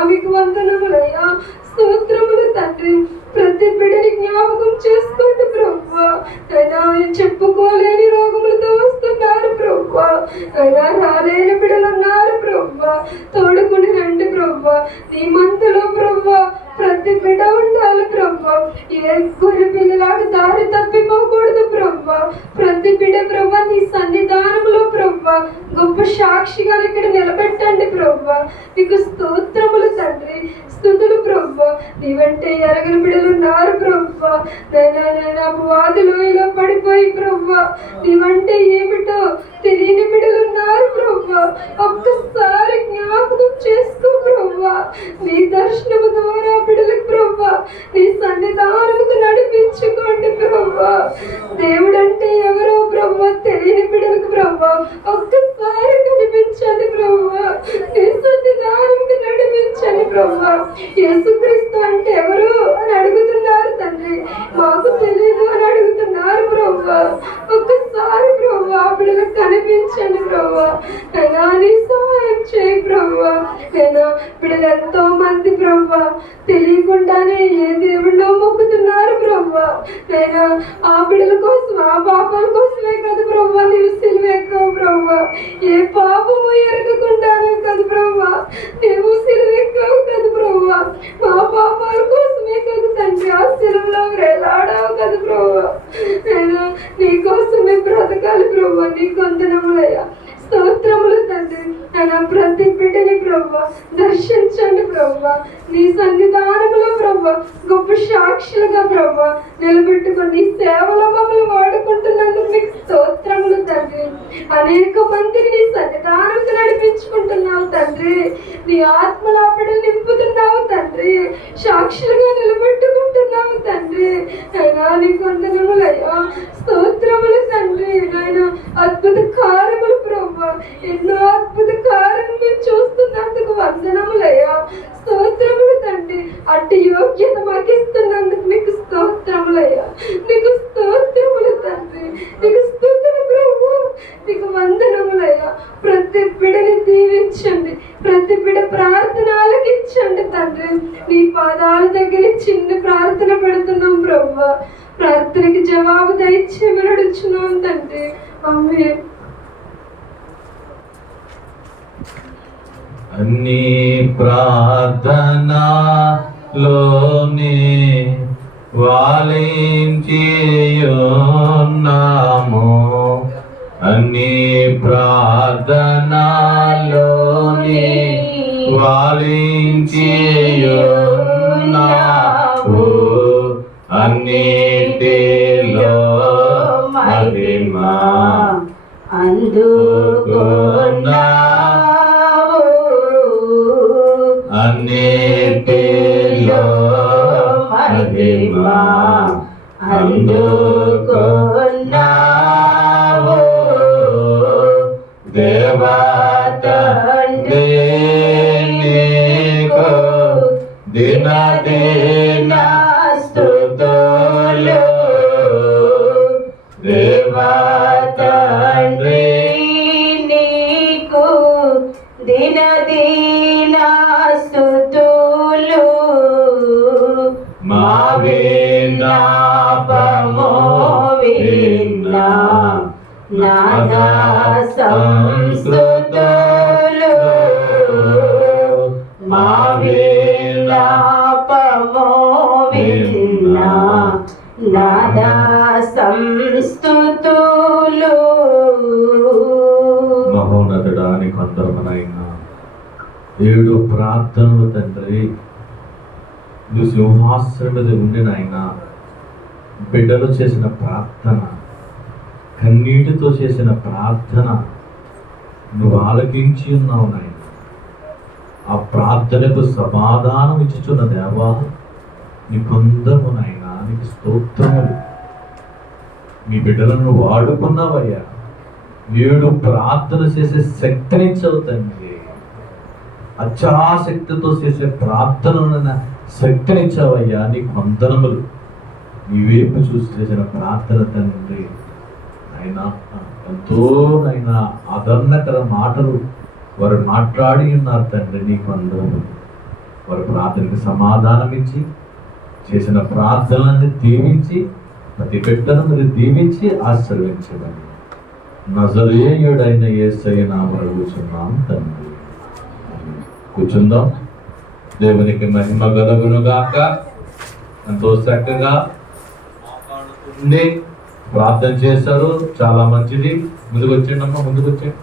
ఏ గొర్రె పిల్లలాగా దారి తప్పిపోకూడదు ప్రభా. ప్రతి బిడ్డ ప్రభా నీ సన్నిధానంలో ప్రభా గొప్ప సాక్షిగా ఇక్కడ నిలబెట్టండి ప్రభా. నీకు స్తోత్రములు తండ్రి, స్తుతులు ప్రభా. నీవంటే ఎరగని బిడ్డలు ఉన్నారు ప్రభా. నైనా వాదులోయలో పడిపోయి ప్రభా నీవంటే ఏమిటో తెలియని బిడ్డలు ఉన్నారు ప్రభా. ఒక్కసారి జ్ఞాపకం చేసుకో ప్రభా. నీ దర్శనము ద్వారా బిడ్డలకు ప్రభా నీ సన్నిధానముకు నడిపించుకోండి ప్రభా. దేవుడంటే ఎవరో ప్రభా తెలియని బిడ్డలకు ప్రభా ఒక్కసారి కనిపించండి ప్రభా. నీ సన్నిధానముకు నడిపించండి ప్రభా. యేసుక్రీస్తు అంటే ఎవరు అని అడుగుతున్నారు తండ్రి, మాకు తెలియదు అని అడుగుతున్నారు ప్రభా. ఒక్కసారి ప్రభా బిడ్డలకు కనిపించండి ప్రభా. అయినా నీ సహాయం చేయి ప్రభా. అయినా బిడ్డలు ఎంతో మంది ప్రభా తెలియకుండానే ఏ దేవుడో మొక్కుతున్నారు ప్రభా. అయినా ఆ బిడ్డల కోసం ఆ పాపాల కోసమే కదా ప్రభా నీవు సిలువెక్కవు ప్రభా. ఏ పాపము ఎరగకుండానే కదా ప్రభా నీవు సిలువెక్కవు కదా ప్రభా. మా పాపాల కోసమే కదా తండ్రి ఆ సిలువలో వేలాడావు కదా ప్రభా. అయినా నీ కోసమే బ్రతకాలి ప్రభా. నీ కొందనములయ్యా స్తోత్రములు తండ్రి. అయినా ప్రతి బిడ్డని ప్రభా దర్శించండి ప్రభా. నీ సన్నిధానములో ప్రభా గొప్ప సాక్షులుగా ప్రభా నిలబెట్టుకుని నీ సేవలో మమ్మల్ని వాడుకుంటున్నందుకు మీకు స్తోత్రములు తండ్రి. అనేక మందిని నీ సన్నిధానంతో నడిపించుకుంటున్నావు తండ్రి. నీ ఆత్మలో బిడ్డలు నింపుతున్నావు తండ్రి. సాక్షులుగా నిలబెట్టుకుంటున్నావు తండ్రి. అయినా నీ వందనములయ్యా స్తోత్రములు తండ్రి. నాయన అద్భుత కార్యములు ప్రభా ఎన్నో అద్భుత కార్యములు మేము చూస్తున్నందుకు వందనములయ్యా స్తోత్రములు తండ్రి. అట్టి యోగ్యత మాకు ఇస్తున్నందుకు మీకు స్తోత్రములయ్యా. నీకు స్తోత్రములు తండ్రి. నీకు స్తుతులు ప్రభు. నీకు వందనములయ్యా. ప్రతి బిడ్డని దీవించండి. ప్రతి బిడ్డ ప్రార్థన ఆలకించండి తండ్రి. నీ పాదాల దగ్గర చిన్న ప్రార్థన పెడుతున్నాం ప్రభు. ప్రార్థనకి జవాబు దయచేయమని అడుగుచున్నాం తండ్రి. ఆమేన్. అన్ని ప్రార్థనలోనే వాలించియున్నాము. అన్ని ప్రార్థనలోనే వాలించియున్నాము. అన్నిటిలో మహిమ అందుకున్నావు. అన్నిటిలో మహిమ అందుకున్నావు. దేవా తండ్రి నీకు దినదిన స్తుతులు. దేవా తండ్రి నీకు దినదిన స్తుతులు. మా విన్నపము విన్నా నాదా సంస్తుతులు. మా విన్నపము విన్నా నాదా సంస్తుతులు. మహోన్నతుడా నీకు అందరమనైనా 7 ప్రార్థనలు తండ్రి నువ్వు సింహాసనం మీద ఉండి నాయన బిడ్డలు చేసిన ప్రార్థన, కన్నీటితో చేసిన ప్రార్థన నువ్వు ఆలకించి ఉన్నావు నాయన. ఆ ప్రార్థనకు సమాధానం ఇచ్చుచున్న దేవా నీకందరము నాయన, నీకు స్తోత్రములు. మీ బిడ్డలను వాడుకున్నావయ్యా. 7 ప్రార్థన చేసే శక్తినిచ్చావు తండ్రి. అత్యాశక్తితో చేసే ప్రార్థనలను శక్తినిచ్చావయ్యా. నీకు వందనములు. నీ వైపు చూసి చేసిన ప్రార్థన తండ్రి అయినా ఎంతో నైనా ఆదరణకర మాటలు వారు మాట్లాడి ఉన్నారు తండ్రి. నీకు వందనములు. వారి ప్రార్థనకి సమాధానం ఇచ్చి చేసిన ప్రార్థనలన్నీ దీవించి ప్రతి బిడ్డను మీరు దీవించి ఆశీర్వించమని నజరేయుడైన యేసయ్య నామమున అడుగుచున్నాం తండ్రి. కూర్చుందాం. దేవునికి మహిమ కలుగును గాక. ఎంతో చక్కగా ఉండి ప్రార్థన చేశారు. చాలా మంచిది. ముందుకు వచ్చేయండి అమ్మా, ముందుకు వచ్చేయండి.